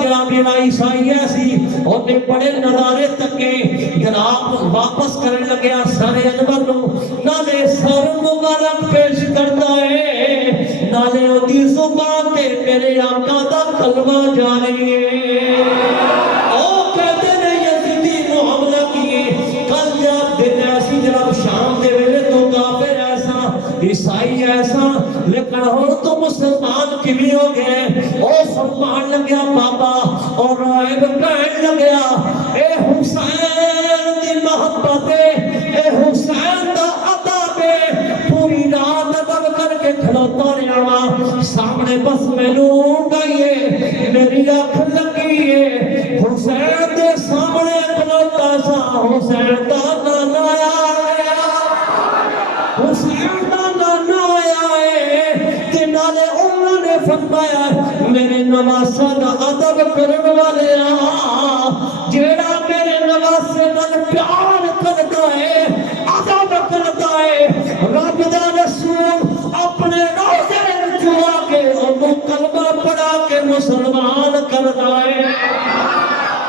جناب عیسائی ایسی انہیں بڑے نظارے تکے، جناب واپس کرنے لگیا سارے انور نو، نالے سر مبارک پیش کرتا ہے، نالے دی زبان تے میرے آقا دا کلمہ جاری ہے، او کہتے نے یزیدی معاملہ کیے، کل جب دن ایسی جناب شام دے ویلے تو کافر ایسا عیسائی ایسا، لیکن ہوں تو مسلمان کیویں ہو گئے، او فرمان لگیا بابا اور رائب کہنے لگیا، اے حسین دی محبت اے حسین دا عطاب پوری رات ادب کر کے کھڑوتا رہا، سامنے بس مینوں گئیے میری آنکھ لگی ہے، حسین دے سامنے کھڑوتا سا، حسین دا نانا آیا، حسین دا نانا آیا، نالے انہوں نے فرمایا میرے نواسہ دا ادب کرن والے جیڑا میرے نواسے نال پیار کرتا ہے، ادب کرتا ہے، رب دا رسول اپنے روزے چوا کے انہوں کلمہ پڑھا کے مسلمان کرتا ہے۔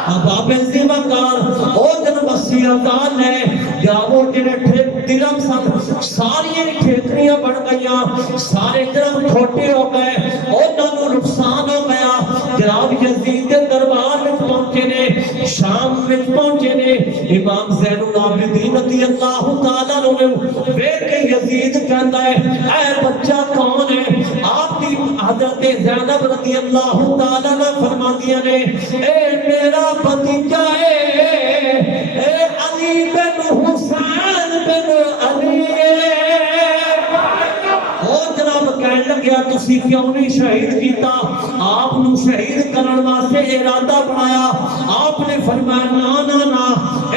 اب آپ زیوکار او جن وسیعتان ہے یا وہ جنہیں درم سن ساری کھیتریاں بڑھ گئیاں، سارے درم کھوٹے ہو گئے، انہوں نقصان ہو گیا، جناب یزید کے دربار میں پہنچے نے، شام میں پہنچے نے، امام زین العابدین رضی اللہ تعالیٰ نے بیٹھ کے یزید کہتا ہے اے بچہ کون ہے؟ آپ کی حضرت زینب رضی اللہ تعالیٰ نے فرما دیا نے اے میرا بھتیجا ہے، اے علی بن حسین بن علی گیا تسی کیوں نہیں شہید کیتا؟ آپ نو شہید کرن واسطے ارادہ بنایا، آپ نے فرمایا نا نا نا،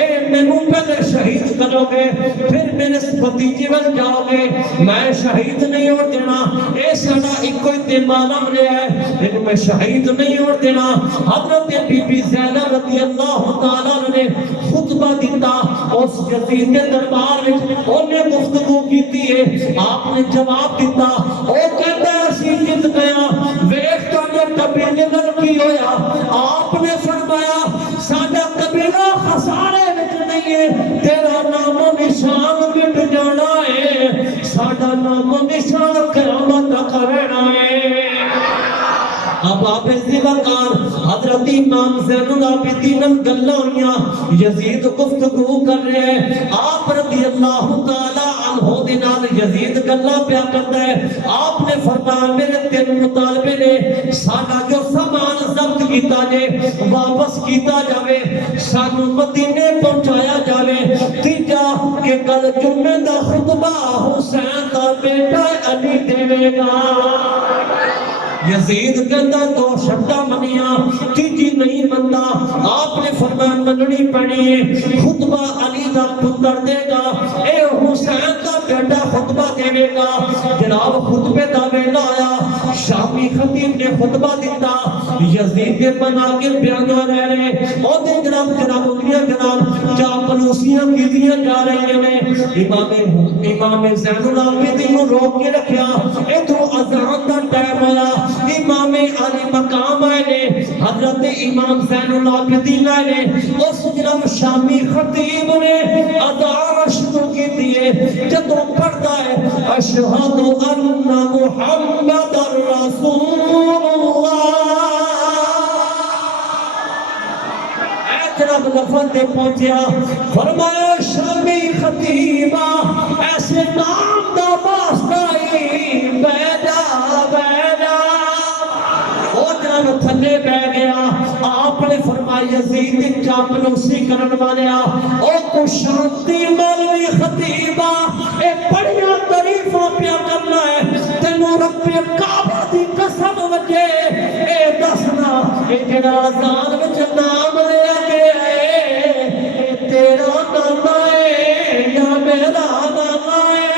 اے مینوں پہلے شہید کرو گے پھر میرے بھتیجے ول جاؤ گے، میں شہید نہیں ہو دینا، اے ساڈا ایکو ہی تے مانم رہا ہے، لیکن میں شہید نہیں ہو دینا۔ حضرت بی بی زینب رضی اللہ تعالیٰ نے خطبہ دیتا، اس یزید کے دربار میں انہیں گفتگو کیتی ہے، آپ نے جواب دیتا، او کہتا ہے اسی جت گیا، ویخ تو جو قبیلے نال کی ہویا؟ آپ نے فرمایا ساڈا قبیلہ خسارے وچ نہیں ہے، تیرا نام و نشان مٹ جانا ہے، ساڈا نام و نشان قیامت تک رہنا ہے۔ اب آپ وقار حضرت امام زین العابدین گلہ ہوئیاں، یزید گفتگو کر رہے ہیں، آپ رضی اللہ تعالیٰ عنہ دینال یزید گلہ پیا کرتا ہے، آپ نے فرمایا میرے تین مطالبے نے، ساڈا جو سامان ضبط کیتا جے واپس کیتا جاوے، سانو مدینے پہنچایا جاوے، تیجا کہ کل جمعہ دا خطبہ حسین دا بیٹا علی دے گا۔ یزید کہتا دو شرطہ منیا، تیجی نہیں منتا، آپ نے فرمایا مننی پڑی ہے، خطبہ علی دا پتر دے گا، اے حسین دا بیٹا خطبہ دے گا۔ جناب خطبے دا ویلا آیا، شامی خطیب نے خطبہ دیتا، یزید کے مناقب بیان ہو رہے ہیں، اور دن جناب جناب چاپلوسیاں کیتیاں جا رہی ہیں، امام زین العابدین کو روک کے رکھیا، ادھر اذان دا ٹائم آیا، امام علی مقام آئے نے، حضرت امام زین العابدین آئے نے، اس جناب شامی خطیب نے اذان شروع کی دیئے، جدوں پڑھتا ہے اشہد ان محمد رسول اللہ، جناب لفظ دے پہنچیا، فرمایا شامی خطیبہ ایسے نام دا واسطہ ہی بیجا بیجا، وہ جناب تھلے بہ گیا۔ آپ نے فرمایا یزید چاپلوسی کرن والیا، او کو شانتی مولوی خطیبہ، اے بڑیا تعریفاں پیا کرنا ہے، تینوں رب کعبہ دی قسم وجے اے دسنا، اے جڑا اذان وچ نام لیا گیا ہے، اے تیرا نام ہے یا میرا نام ہے؟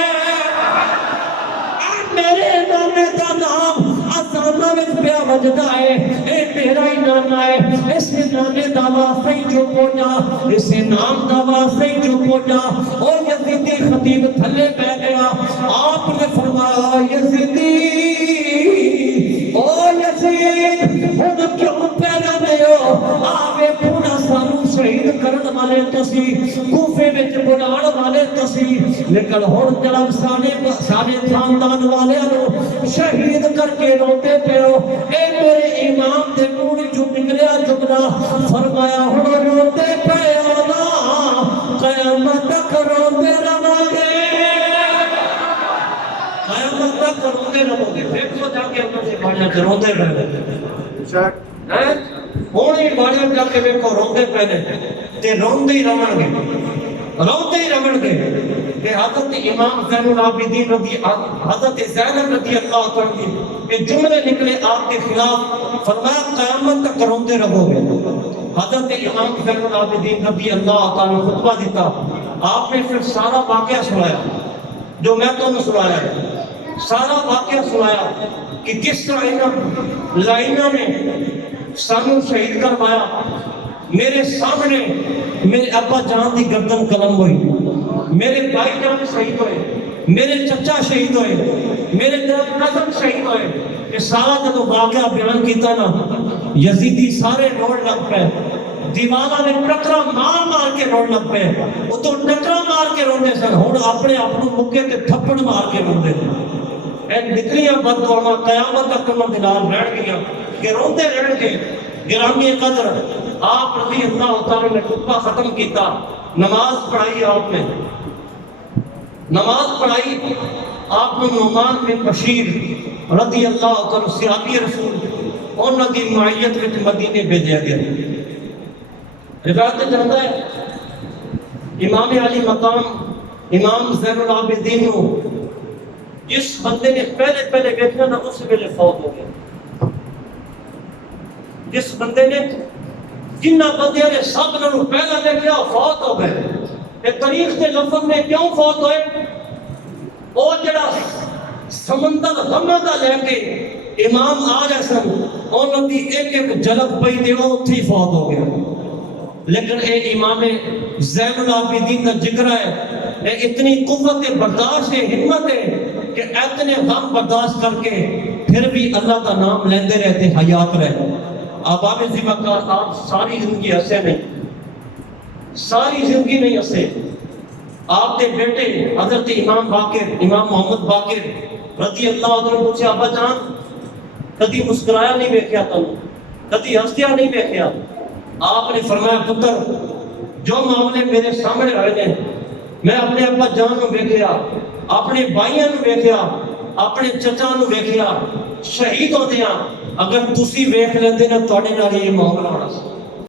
میرے نامے دا نام اذانہ وچ پیا وجدا ہے، اے میرا ہی نام ہے، اس نامے دا واسطے جو پوجا، اس نام دا واسطے جو پوجا۔ اور یزیدی خطیب تھلے بہ گیا، آپ نے فرمایا یزیدی او یزید ہن کیوں پیرا دیو، آوے پورا سانو شہید کرن والے تسی، کوفے وچ بلان والے تسی، لیکن ہن جناب سارے خاندان والے شہید کر کے روتے پیو، اے میرے امام دے منہ چوں نکلیا جملہ، فرمایا ہن روتے پیو نا قیامت تک روتے رہو گے، قیامت تک روتے رہو گے۔ دیکھو جا کے اپنے سے باڑیاں روتے رہو گے، ہونی باڑیاں جا کے دیکھو روتے پہنے تے روندے ہی رہن گے، روتے ہی رہن گے کہ حضرت امام زین العابدین رضی حضرت زینب رضی اللہ تعالیٰ کہ جملے نکلے آپ کے خلاف، فرمایا قیامت تک روندے رہو گے۔ حضرت امام زین العابدین رضی اللہ تعالیٰ خطبہ دیتا، آپ نے پھر سارا واقعہ سنایا جو میں تو نے سنایا ہے، سارا واقعہ سنایا کہ کس طرح انہوں لائنہ نے سانو شہید کروایا، میرے سامنے میرے ابا جان دی گردن قلم ہوئی، میرے بھائی جان شہید ہوئے، میرے چچا شہید ہوئے، میرے کزن شہید ہوئے۔ یہ سارا جب واقعہ بیان کیتا نا، یزیدی سارے روڑ لگ پہ، دیوانا نے ٹکرا مار مار کے روڑ لگ پہ، وہ تو ٹکرا مار کے روڑنے سن، ہون اپنے اپنوں مکے تے تھپڑ مار کے روڑنے اے نکلیاں بددعاواں قیامت تک انہوں دلال رہ گیا کہ روندے رہ گئے۔ گرامی قدر آپ رضی اللہ تعالیٰ نے خطبہ ختم کیتا، نماز پڑھائی، آپ نے نماز پڑھائی، آپ نے نعمان بن بشیر رضی اللہ تعالیٰ صحابی رسول انہوں کی معیت وچ مدینے بھیجا گیا۔ روایت جاتا ہے امام علی مقام امام زین العابدین جس بندے نے پہلے دیکھنا نا اس ویلے فوت ہو گیا. جس بندے نے جنہ بندے نے سب نوں پہلا دیکھا فوت ہو گئے. یہ تاریخ کے لفظ میں کیوں فوت ہوئے؟ وہ جڑا سمندر غمہ دا لے کے امام آ رہے سن انہوں دی ایک جلک پئی تے وہ اتھی فوت ہو گیا. لیکن اے امام زین العابدین کا ذکر ہے، اے اتنی قوت برداشت ہے، ہمت ہے کہ اتنے غم برداشت کر کے پھر بھی اللہ کا نام لیندے رہتے، حیات رہے. آباب ذمکار آپ ساری زندگی ہسے نہیں، ساری زندگی نہیں ہسے. آپ کے بیٹے حضرت امام باقر، امام محمد باقر رضی اللہ عنہ نے پوچھا ابا جان کدی مسکرایا نہیں ویکھیا تم، کدی ہنسیا نہیں ویکھیا؟ آپ نے فرمایا پتر جو معاملے میرے سامنے ہوئے ہیں میں اپنے ابا جان نو ویکھیا، اپنے بھائیاں نو ویکھیا، اپنے چچا نو ویکھیا شہید ہوندے ہاں. اگر تسی ویکھ لیندے نا تواڈے نال یہ معاملہ ہونا سی.